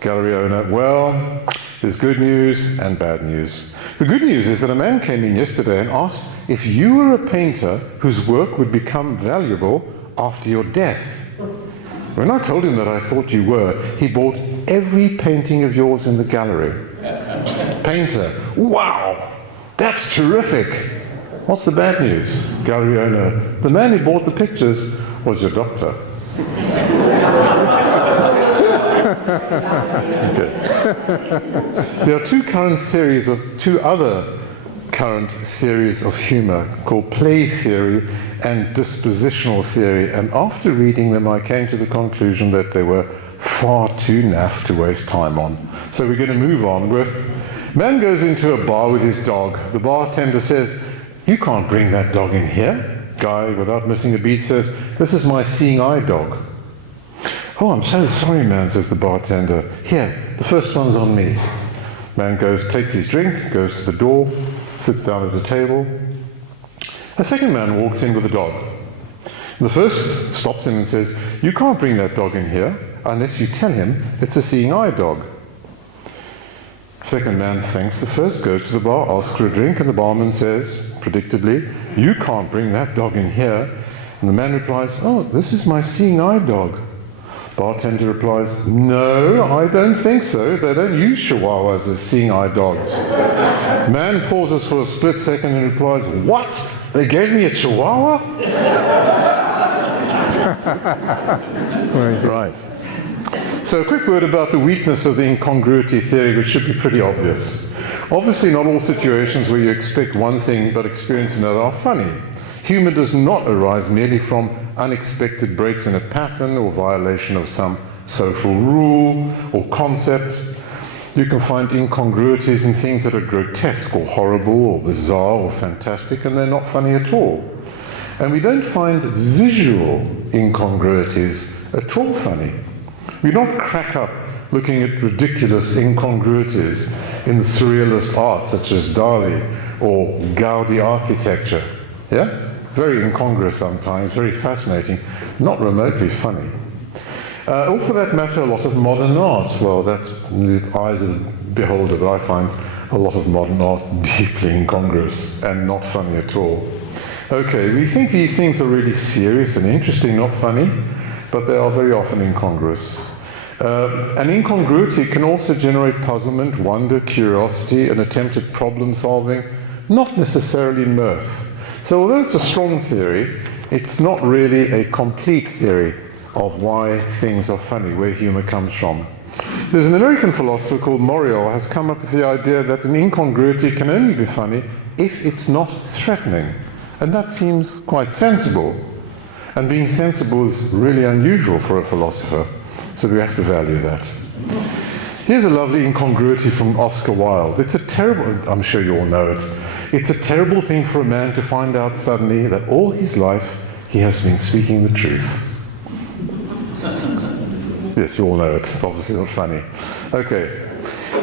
Gallery owner, well, there's good news and bad news. The good news is that a man came in yesterday and asked if you were a painter whose work would become valuable after your death. When I told him that I thought you were, he bought every painting of yours in the gallery. Painter, wow, that's terrific. What's the bad news? Gallery owner, the man who bought the pictures was your doctor. Okay. There are two other current theories of humour called play theory and dispositional theory, and after reading them I came to the conclusion that they were far too naff to waste time on. So we're going to move on with, man goes into a bar with his dog. The bartender says, you can't bring that dog in here. Guy, without missing a beat, says, this is my seeing eye dog. Oh, I'm so sorry, man, says the bartender. Here, the first one's on me. Man goes, takes his drink, goes to the door, sits down at a table. A second man walks in with a dog. The first stops him and says, you can't bring that dog in here unless you tell him it's a seeing eye dog. Second man thanks the first, goes to the bar, asks for a drink, and the barman says, predictably, you can't bring that dog in here And the man replies, "Oh, this is my seeing-eye dog." Bartender replies, "No, I don't think so. They don't use chihuahuas as seeing-eye dogs." Man pauses for a split second and replies, "What? They gave me a chihuahua?" Right. So a quick word about the weakness of the incongruity theory, which should be pretty obvious. Obviously, not all situations where you expect one thing but experience another are funny. Humour does not arise merely from unexpected breaks in a pattern or violation of some social rule or concept. You can find incongruities in things that are grotesque or horrible or bizarre or fantastic, and they're not funny at all. And we don't find visual incongruities at all funny. We don't crack up looking at ridiculous incongruities in the surrealist art such as Dali or Gaudi architecture. Yeah? Very incongruous sometimes, very fascinating, not remotely funny. Or for that matter, a lot of modern art. Well, that's in the eyes of the beholder, but I find a lot of modern art deeply incongruous and not funny at all. Okay, we think these things are really serious and interesting, not funny, but they are very often incongruous. An incongruity can also generate puzzlement, wonder, curiosity, and attempt at problem solving, not necessarily mirth. So although it's a strong theory, it's not really a complete theory of why things are funny, where humour comes from. There's an American philosopher called Morial has come up with the idea that an incongruity can only be funny if it's not threatening. And that seems quite sensible. And being sensible is really unusual for a philosopher, so we have to value that. Here's a lovely incongruity from Oscar Wilde. It's a terrible, I'm sure you all know it. It's a terrible thing for a man to find out suddenly that all his life he has been speaking the truth. Yes, you all know it. It's obviously not funny. Okay.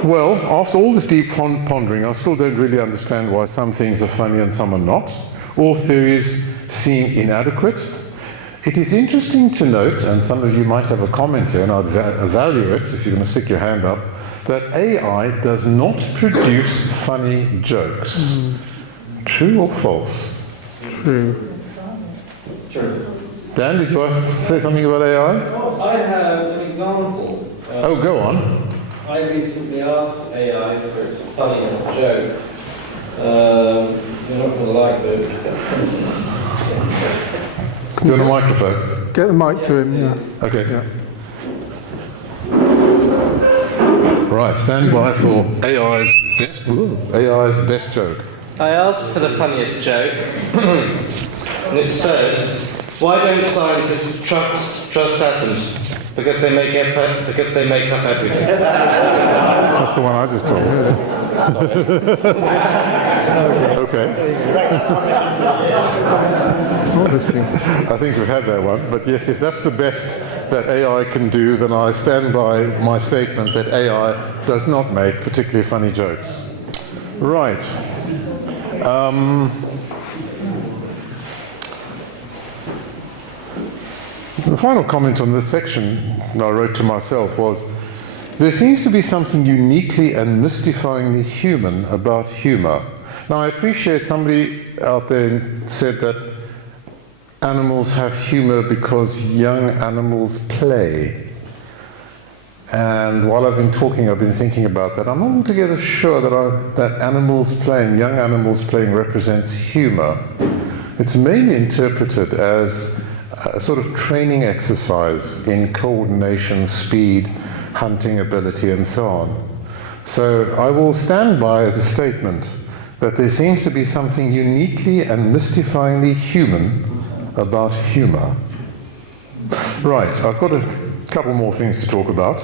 Well, after all this deep pondering, I still don't really understand why some things are funny and some are not. All theories seem inadequate. It is interesting to note, and some of you might have a comment here, and I'd value it if you're going to stick your hand up, that AI does not produce funny jokes. True or false? True. True. Dan, did you want to say something about AI? I have an example. Oh, go on. I recently asked AI for its funniest joke. You're not going to like this. Do you want a microphone? Get the mic to him, yeah. Okay. Yeah. Right, stand by for AI's best joke. I asked for the funniest joke, and it said, "Why don't scientists trust atoms? Because they make up everything." That's the one I just told you. Okay. I think we've had that one, but yes, if that's the best that AI can do, then I stand by my statement that AI does not make particularly funny jokes. Right. The final comment on this section I wrote to myself was, there seems to be something uniquely and mystifyingly human about humour. Now, I appreciate somebody out there said that animals have humour because young animals play. And while I've been talking, I've been thinking about that. I'm not altogether sure that animals playing, young animals playing, represents humour. It's mainly interpreted as a sort of training exercise in coordination, speed, hunting ability, and so on. So I will stand by the statement that there seems to be something uniquely and mystifyingly human about humour. Right, I've got a couple more things to talk about.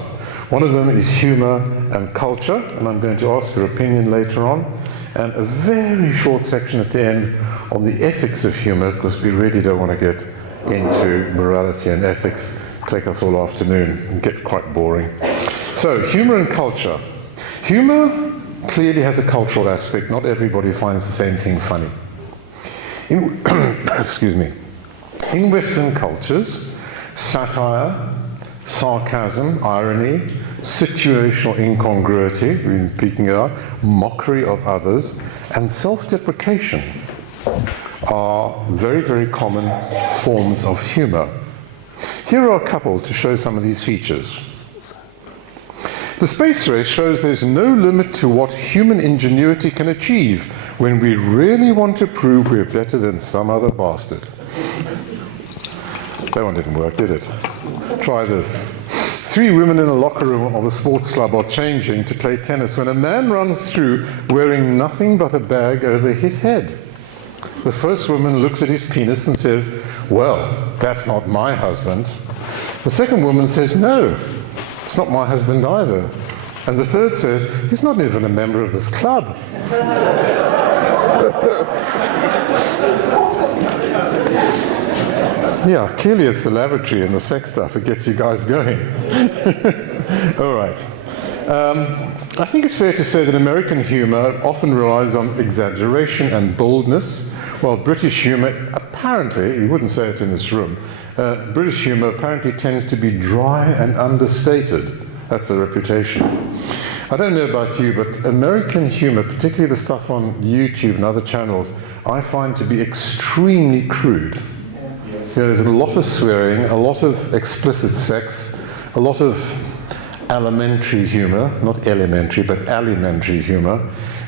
One of them is humour and culture, and I'm going to ask your opinion later on, and a very short section at the end on the ethics of humour, because we really don't want to get into morality and ethics, take us all afternoon and get quite boring. So, humour and culture. Humour clearly has a cultural aspect. Not everybody finds the same thing funny. Excuse me. In Western cultures, satire, sarcasm, irony, situational incongruity, we've been speaking about, mockery of others, and self-deprecation are very, very common forms of humour. Here are a couple to show some of these features. The space race shows there's no limit to what human ingenuity can achieve when we really want to prove we're better than some other bastard. That one didn't work, did it? Try this. 3 women in a locker room of a sports club are changing to play tennis when a man runs through wearing nothing but a bag over his head. The first woman looks at his penis and says, "Well, that's not my husband." The second woman says, "No, it's not my husband either." And the third says, "He's not even a member of this club." Yeah, clearly it's the lavatory and the sex stuff that gets you guys going. All right. I think it's fair to say that American humour often relies on exaggeration and boldness, while British humour apparently, you wouldn't say it in this room, British humour apparently tends to be dry and understated. That's a reputation. I don't know about you, but American humour, particularly the stuff on YouTube and other channels, I find to be extremely crude. There's a lot of swearing, a lot of explicit sex, a lot of alimentary humour, not elementary, but alimentary humour.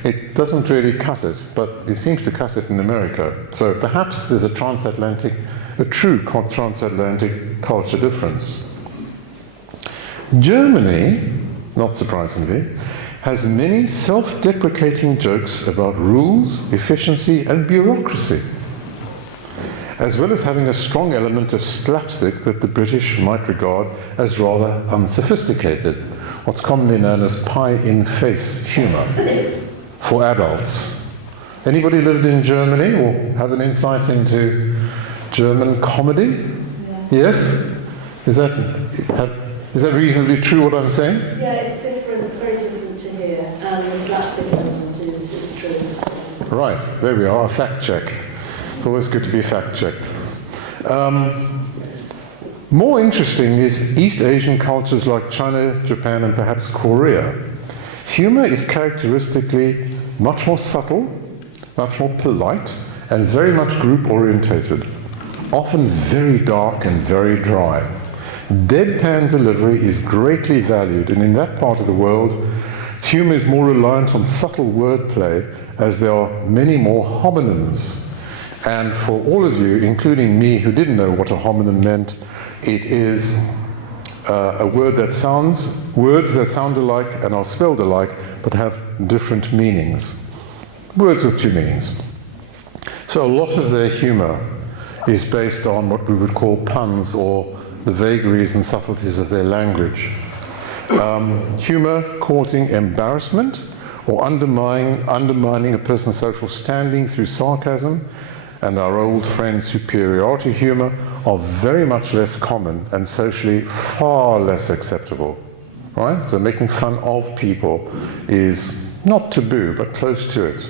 It doesn't really cut it, but it seems to cut it in America. So perhaps there's a true transatlantic culture difference. Germany, not surprisingly, has many self-deprecating jokes about rules, efficiency, and bureaucracy, as well as having a strong element of slapstick that the British might regard as rather unsophisticated, what's commonly known as pie-in-face humour for adults. Anybody lived in Germany or have an insight into German comedy? Yes? Is that reasonably true what I'm saying? Yeah, it's different, very different to here, and the slapstick element is true. Right, there we are, a fact check. It's always good to be fact-checked. More interesting is East Asian cultures like China, Japan, and perhaps Korea. Humour is characteristically much more subtle, much more polite, and very much group-orientated, often very dark and very dry. Deadpan delivery is greatly valued, and in that part of the world, humour is more reliant on subtle wordplay, as there are many more homonyms. And for all of you, including me, who didn't know what a homonym meant, it is a word that words that sound alike and are spelled alike, but have different meanings. Words with 2 meanings. So a lot of their humour is based on what we would call puns, or the vagaries and subtleties of their language. Humour causing embarrassment or undermining a person's social standing through sarcasm, and our old friend superiority humour are very much less common and socially far less acceptable. Right? So making fun of people is not taboo, but close to it.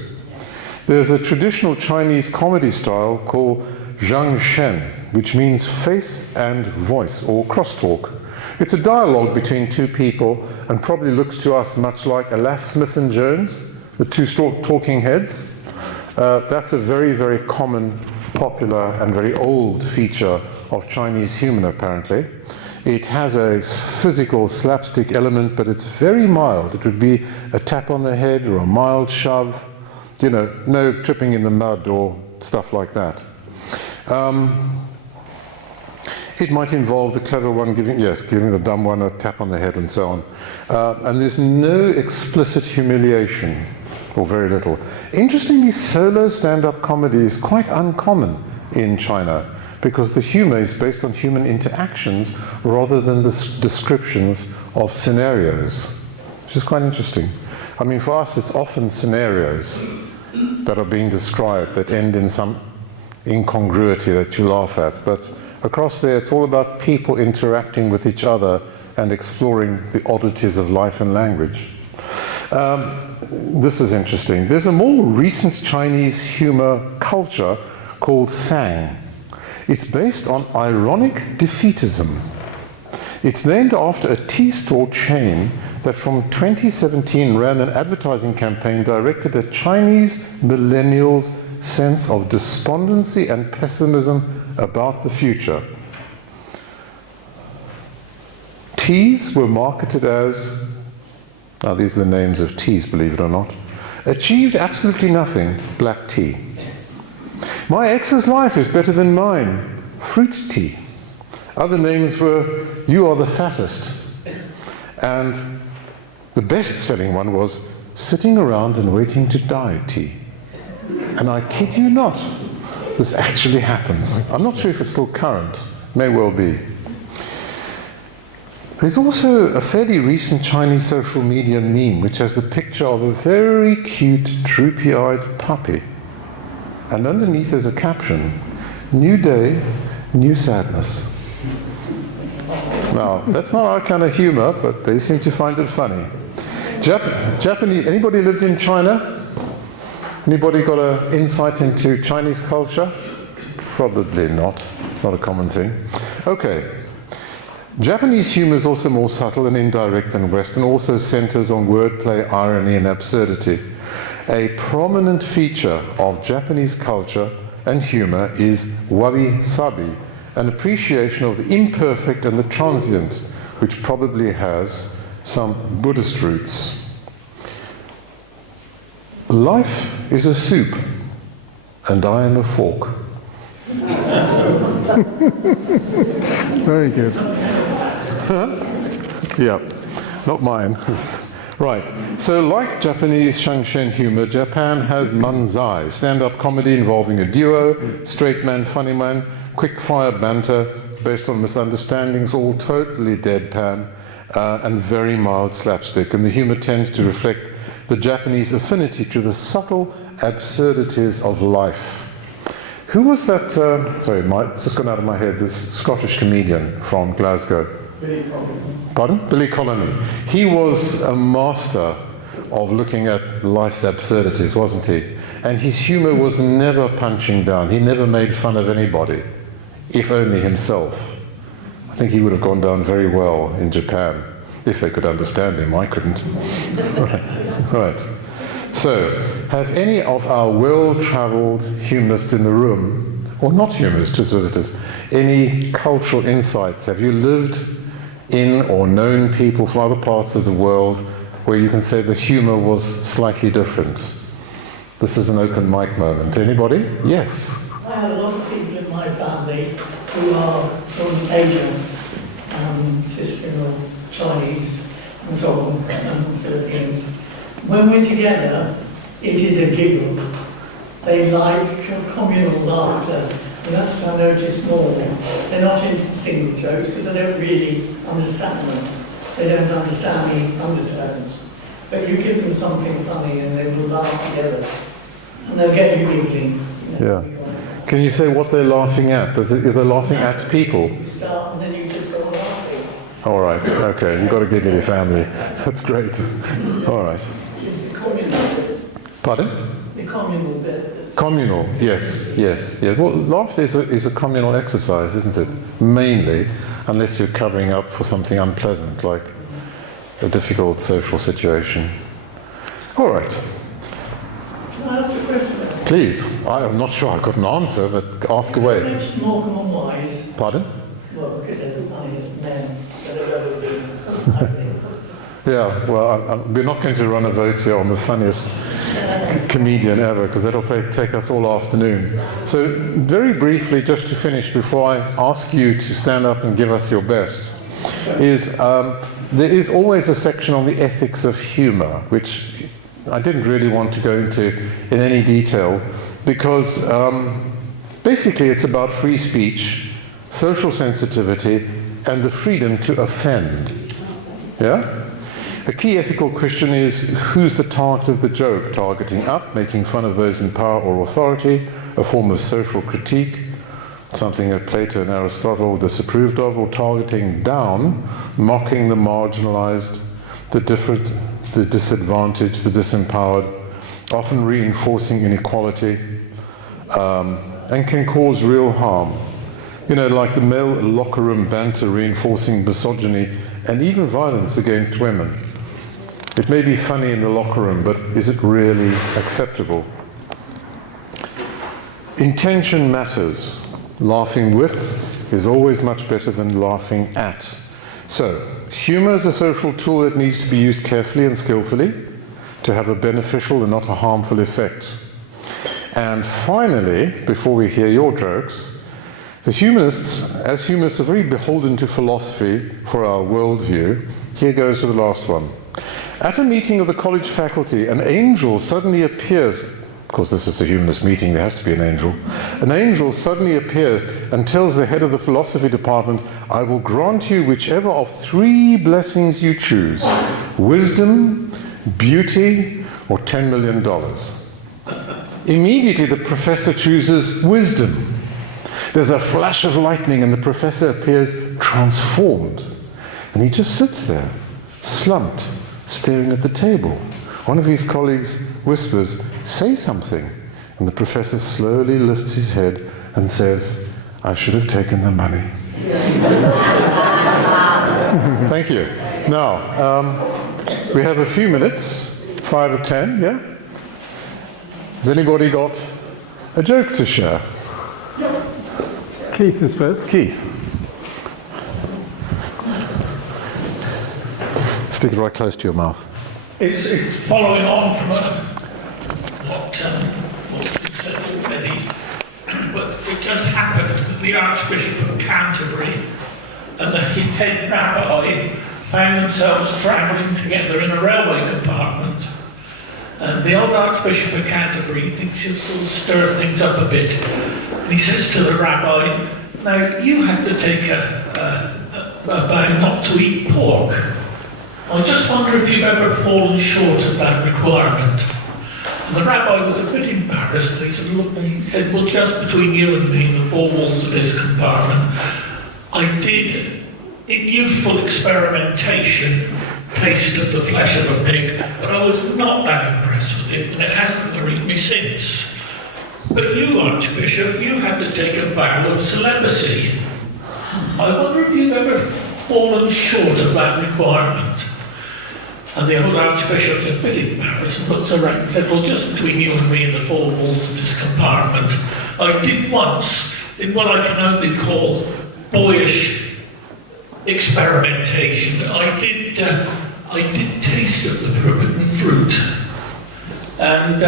There's a traditional Chinese comedy style called zhang shen, which means face and voice, or crosstalk. It's a dialogue between 2 people and probably looks to us much like Alas Smith and Jones, the 2 talking heads. That's a very, very common, popular, and very old feature of Chinese humour, apparently. It has a physical slapstick element, but it's very mild. It would be a tap on the head or a mild shove, you know, no tripping in the mud or stuff like that. It might involve the clever one giving the dumb one a tap on the head and so on. And there's no explicit humiliation, or very little. Interestingly, solo stand-up comedy is quite uncommon in China, because the humour is based on human interactions rather than the descriptions of scenarios, which is quite interesting. I mean, for us, it's often scenarios that are being described that end in some incongruity that you laugh at, but across there, it's all about people interacting with each other and exploring the oddities of life and language. This is interesting. There's a more recent Chinese humour culture called Sang. It's based on ironic defeatism. It's named after a tea store chain that from 2017 ran an advertising campaign directed at Chinese millennials sense of despondency and pessimism about the future. Teas were marketed as, now these are the names of teas, believe it or not, achieved absolutely nothing, black tea. My ex's life is better than mine, fruit tea. Other names were, you are the fattest. And the best-selling one was, sitting around and waiting to die tea. And I kid you not, this actually happens. I'm not sure if it's still current, may well be. There's also a fairly recent Chinese social media meme which has the picture of a very cute, droopy-eyed puppy. And underneath there's a caption, new day, new sadness. Now, that's not our kind of humor, but they seem to find it funny. Japanese, anybody lived in China? Anybody got an insight into Chinese culture? Probably not. It's not a common thing. Okay. Japanese humor is also more subtle and indirect than Western, also centers on wordplay, irony, and absurdity. A prominent feature of Japanese culture and humor is wabi-sabi, an appreciation of the imperfect and the transient, which probably has some Buddhist roots. Life is a soup, and I am a fork. Very good. Yeah, not mine. Right, so like Japanese Shangshen humor, Japan has manzai, stand-up comedy involving a duo, straight man, funny man, quick-fire banter based on misunderstandings, all totally deadpan, and very mild slapstick. And the humor tends to reflect the Japanese affinity to the subtle absurdities of life. Who was that, sorry, it's just gone out of my head, this Scottish comedian from Glasgow? Billy Connolly. Pardon? Billy Connolly. He was a master of looking at life's absurdities, wasn't he? And his humor was never punching down. He never made fun of anybody, if only himself. I think he would have gone down very well in Japan, if they could understand him. I couldn't. Right. So, have any of our well-traveled humanists in the room, or not humanists, just visitors, any cultural insights? Have you lived in or known people from other parts of the world where you can say the humor was slightly different? This is an open mic moment. Anybody? Yes. I have a lot of people in my family who are from Asia, sister-in-law, Chinese, and so on, and Philippines. When we're together, it is a giggle. They like communal laughter. And that's what I noticed more. They're not into single jokes because they don't really understand them. They don't understand the undertones. But you give them something funny and they will laugh together. And they'll get you giggling. Yeah. Can you say what they're laughing at? Are they laughing at people? You start and then you just go laughing. All right. Okay. You've got to giggle your family. That's great. All right. It's the communal bit. Pardon? The communal bit. Communal, yes. Well, laughter is a communal exercise, isn't it? Mainly, unless you're covering up for something unpleasant, like a difficult social situation. All right. Can I ask a question? Please. I'm not sure I've got an answer, but ask away. You mentioned Morecambe and Wise. Pardon? Well, because they're the funniest men that have ever been, I think. Yeah, well, we're not going to run a vote here on the funniest comedian ever, because that'll take us all afternoon. So very briefly, just to finish, before I ask you to stand up and give us your best, is there is always a section on the ethics of humor, which I didn't really want to go into in any detail, because basically it's about free speech, social sensitivity, and the freedom to offend. Yeah? A key ethical question is, who's the target of the joke? Targeting up, making fun of those in power or authority, a form of social critique, something that Plato and Aristotle disapproved of, or targeting down, mocking the marginalized, the different, the disadvantaged, the disempowered, often reinforcing inequality, and can cause real harm. You know, like the male locker room banter reinforcing misogyny and even violence against women. It may be funny in the locker room, but is it really acceptable? Intention matters. Laughing with is always much better than laughing at. So, humour is a social tool that needs to be used carefully and skillfully to have a beneficial and not a harmful effect. And finally, before we hear your jokes, the humanists, as humanists, are very beholden to philosophy for our worldview. Here goes to the last one. At a meeting of the college faculty, an angel suddenly appears. Of course, this is a humanist meeting, there has to be an angel. An angel suddenly appears and tells the head of the philosophy department, I will grant you whichever of 3 blessings you choose. Wisdom, beauty, or $10 million. Immediately the professor chooses wisdom. There's a flash of lightning and the professor appears transformed. And he just sits there, slumped, staring at the table. One of his colleagues whispers, say something. And the professor slowly lifts his head and says, I should have taken the money. Thank you. Now, we have a few minutes, 5 or 10, yeah? Has anybody got a joke to share? Keith is first. Keith. Stick it right close to your mouth. It's following on from what's been said already, but it just happened that the Archbishop of Canterbury and the head rabbi found themselves travelling together in a railway compartment. And the old Archbishop of Canterbury thinks he'll sort of stir things up a bit. And he says to the rabbi, now you have to take a vow not to eat pork. I just wonder if you've ever fallen short of that requirement. And the rabbi was a bit embarrassed. He said, look, he said, well, just between you and me, the 4 walls of this compartment, I did, in youthful experimentation, taste of the flesh of a pig, but I was not that impressed with it, and it hasn't worried me since. But you, Archbishop, you had to take a vow of celibacy. I wonder if you've ever fallen short of that requirement. And the old Archbishop's a bit embarrassed and looks around and said, well, just between you and me and the 4 walls of this compartment, I did once, in what I can only call boyish experimentation, I did taste of the forbidden fruit. And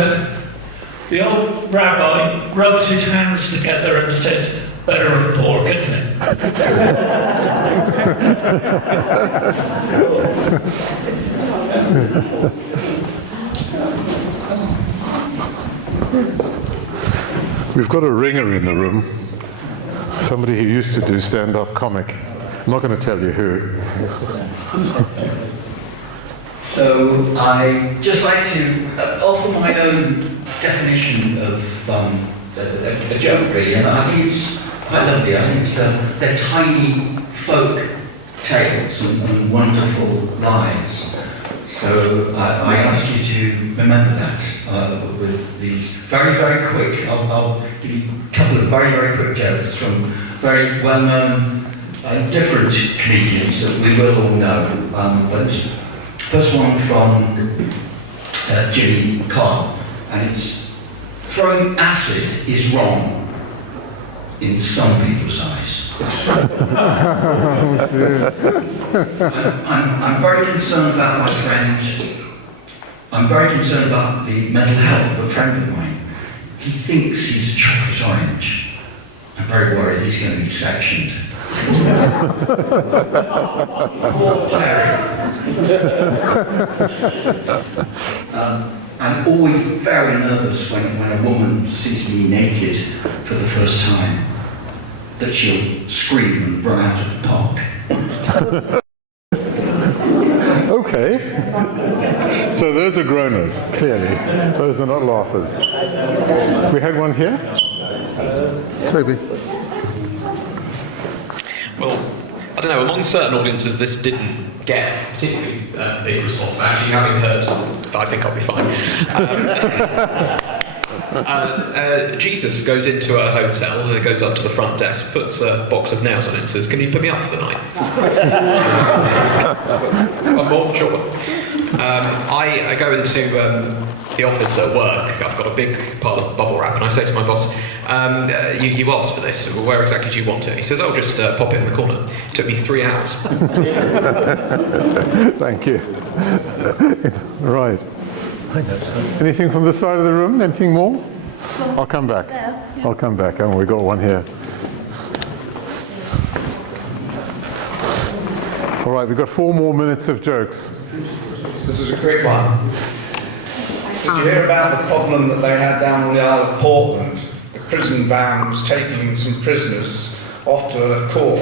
the old rabbi rubs his hands together and says, better than pork, isn't it? We've got a ringer in the room, somebody who used to do stand-up comic. I'm not going to tell you who. So I just like to offer my own definition of a joke, really, and I think it's quite lovely. I think it's they're tiny folk tales and wonderful lies. So I ask you to remember that with these very, very quick. I'll give you a couple of very, very quick jokes from very well-known different comedians that we will all know. But first one from Jimmy Carr, and it's throwing acid is wrong in some people's eyes. Oh, dear. I'm very concerned about my friend. I'm very concerned about the mental health of a friend of mine. He thinks he's a chocolate orange. I'm very worried he's going to be sectioned. Poor Terry. I'm always very nervous when a woman sees me naked for the first time, that she'll scream and run out of the park. Okay. So those are groaners, clearly. Those are not laughers. We had one here. Toby. Well, I don't know, among certain audiences this didn't get particularly big response, but actually having heard some, I think I'll be fine. Jesus goes into a hotel, goes up to the front desk, puts a box of nails on it and says, "Can you put me up for the night?" I'm more sure. I go into the office at work. I've got a big pile of bubble wrap, and I say to my boss, you asked for this. Where exactly do you want it? He says, "Oh, just pop it in the corner." It took me 3 hours. Thank you. Right. Anything from the side of the room? Anything more? I'll come back. I'll come back. Oh, we've got one here. All right, we've got 4 more minutes of jokes. This is a quick one. Did you hear about the problem that they had down on the Isle of Portland? The prison vans taking some prisoners off to a court.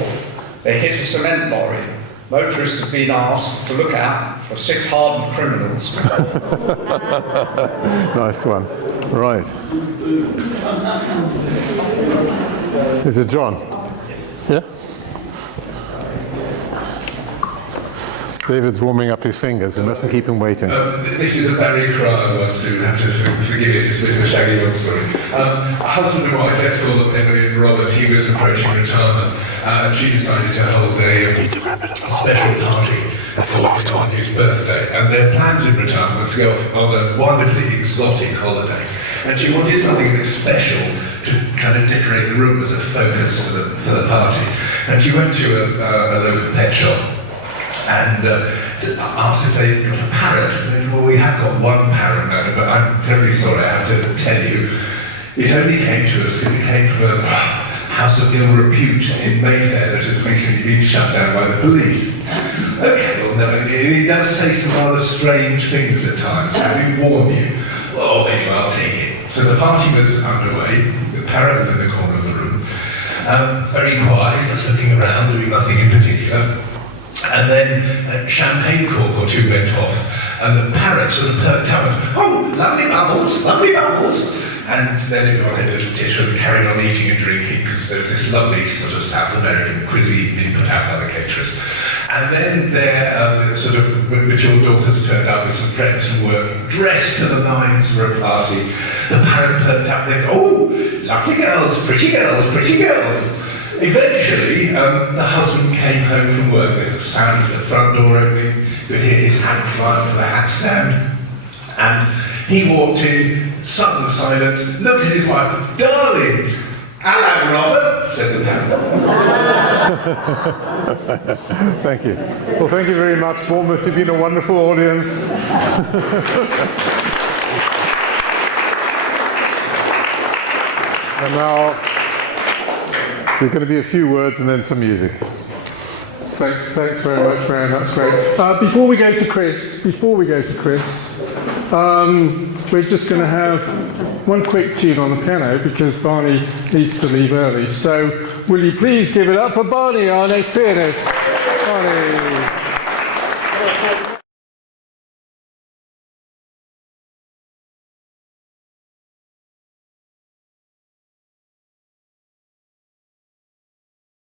They hit a cement lorry. Motorists have been asked to look out for 6 hardened criminals. Nice one. Right. Is it John? Yeah? David's warming up his fingers. We mustn't keep him waiting. This is a Barry Cryer one, so you have to forgive it. It's a bit of a shaggy long story. A husband and wife, let's call them Emily and Robert. He was approaching retirement, and she decided to hold a special party. That's the last on his birthday, and their plans in retirement was to go off on a wonderfully exotic holiday. And she wanted something a bit special to kind of decorate the room as a focus for the party. And she went to a local pet shop and asked if they'd got a parrot. And they said, "Well, we have got one parrot, madam, but I'm terribly sorry, I have to tell you, it only came to us because it came from a house of ill repute in Mayfair that has recently been shut down by the police." Okay, well, no, he does say some rather strange things at times. Have we warned you? Well, anyway, I'll take it. So the party was underway. The parrot was in the corner of the room, very quiet, just looking around, doing nothing in particular. And then a champagne cork or two went off, and the parrot sort of perked up and, "Oh, lovely bubbles, lovely bubbles." And then everyone had a little titter and carried on eating and drinking because there was this lovely sort of South American cuisine being put out by the caterers. And then their sort of mature daughters turned up with some friends from work, dressed to the nines for a party. The parrot perked up and they go, "Oh, lovely girls, pretty girls, pretty girls." Eventually, the husband came home from work with the sound of the front door opening. You could hear his hand flying to the hat stand. And he walked in, sudden silence, looked at his wife, "Darling, hello, Robert," said the parrot. Thank you. Well, thank you very much, Bournemouth. You've been a wonderful audience. And now, there's going to be a few words and then some music. Thanks very much, Brian. That's great. Before we go to Chris, we're just going to have one quick tune on the piano because Barney needs to leave early. So, will you please give it up for Barney, our next pianist? Barney.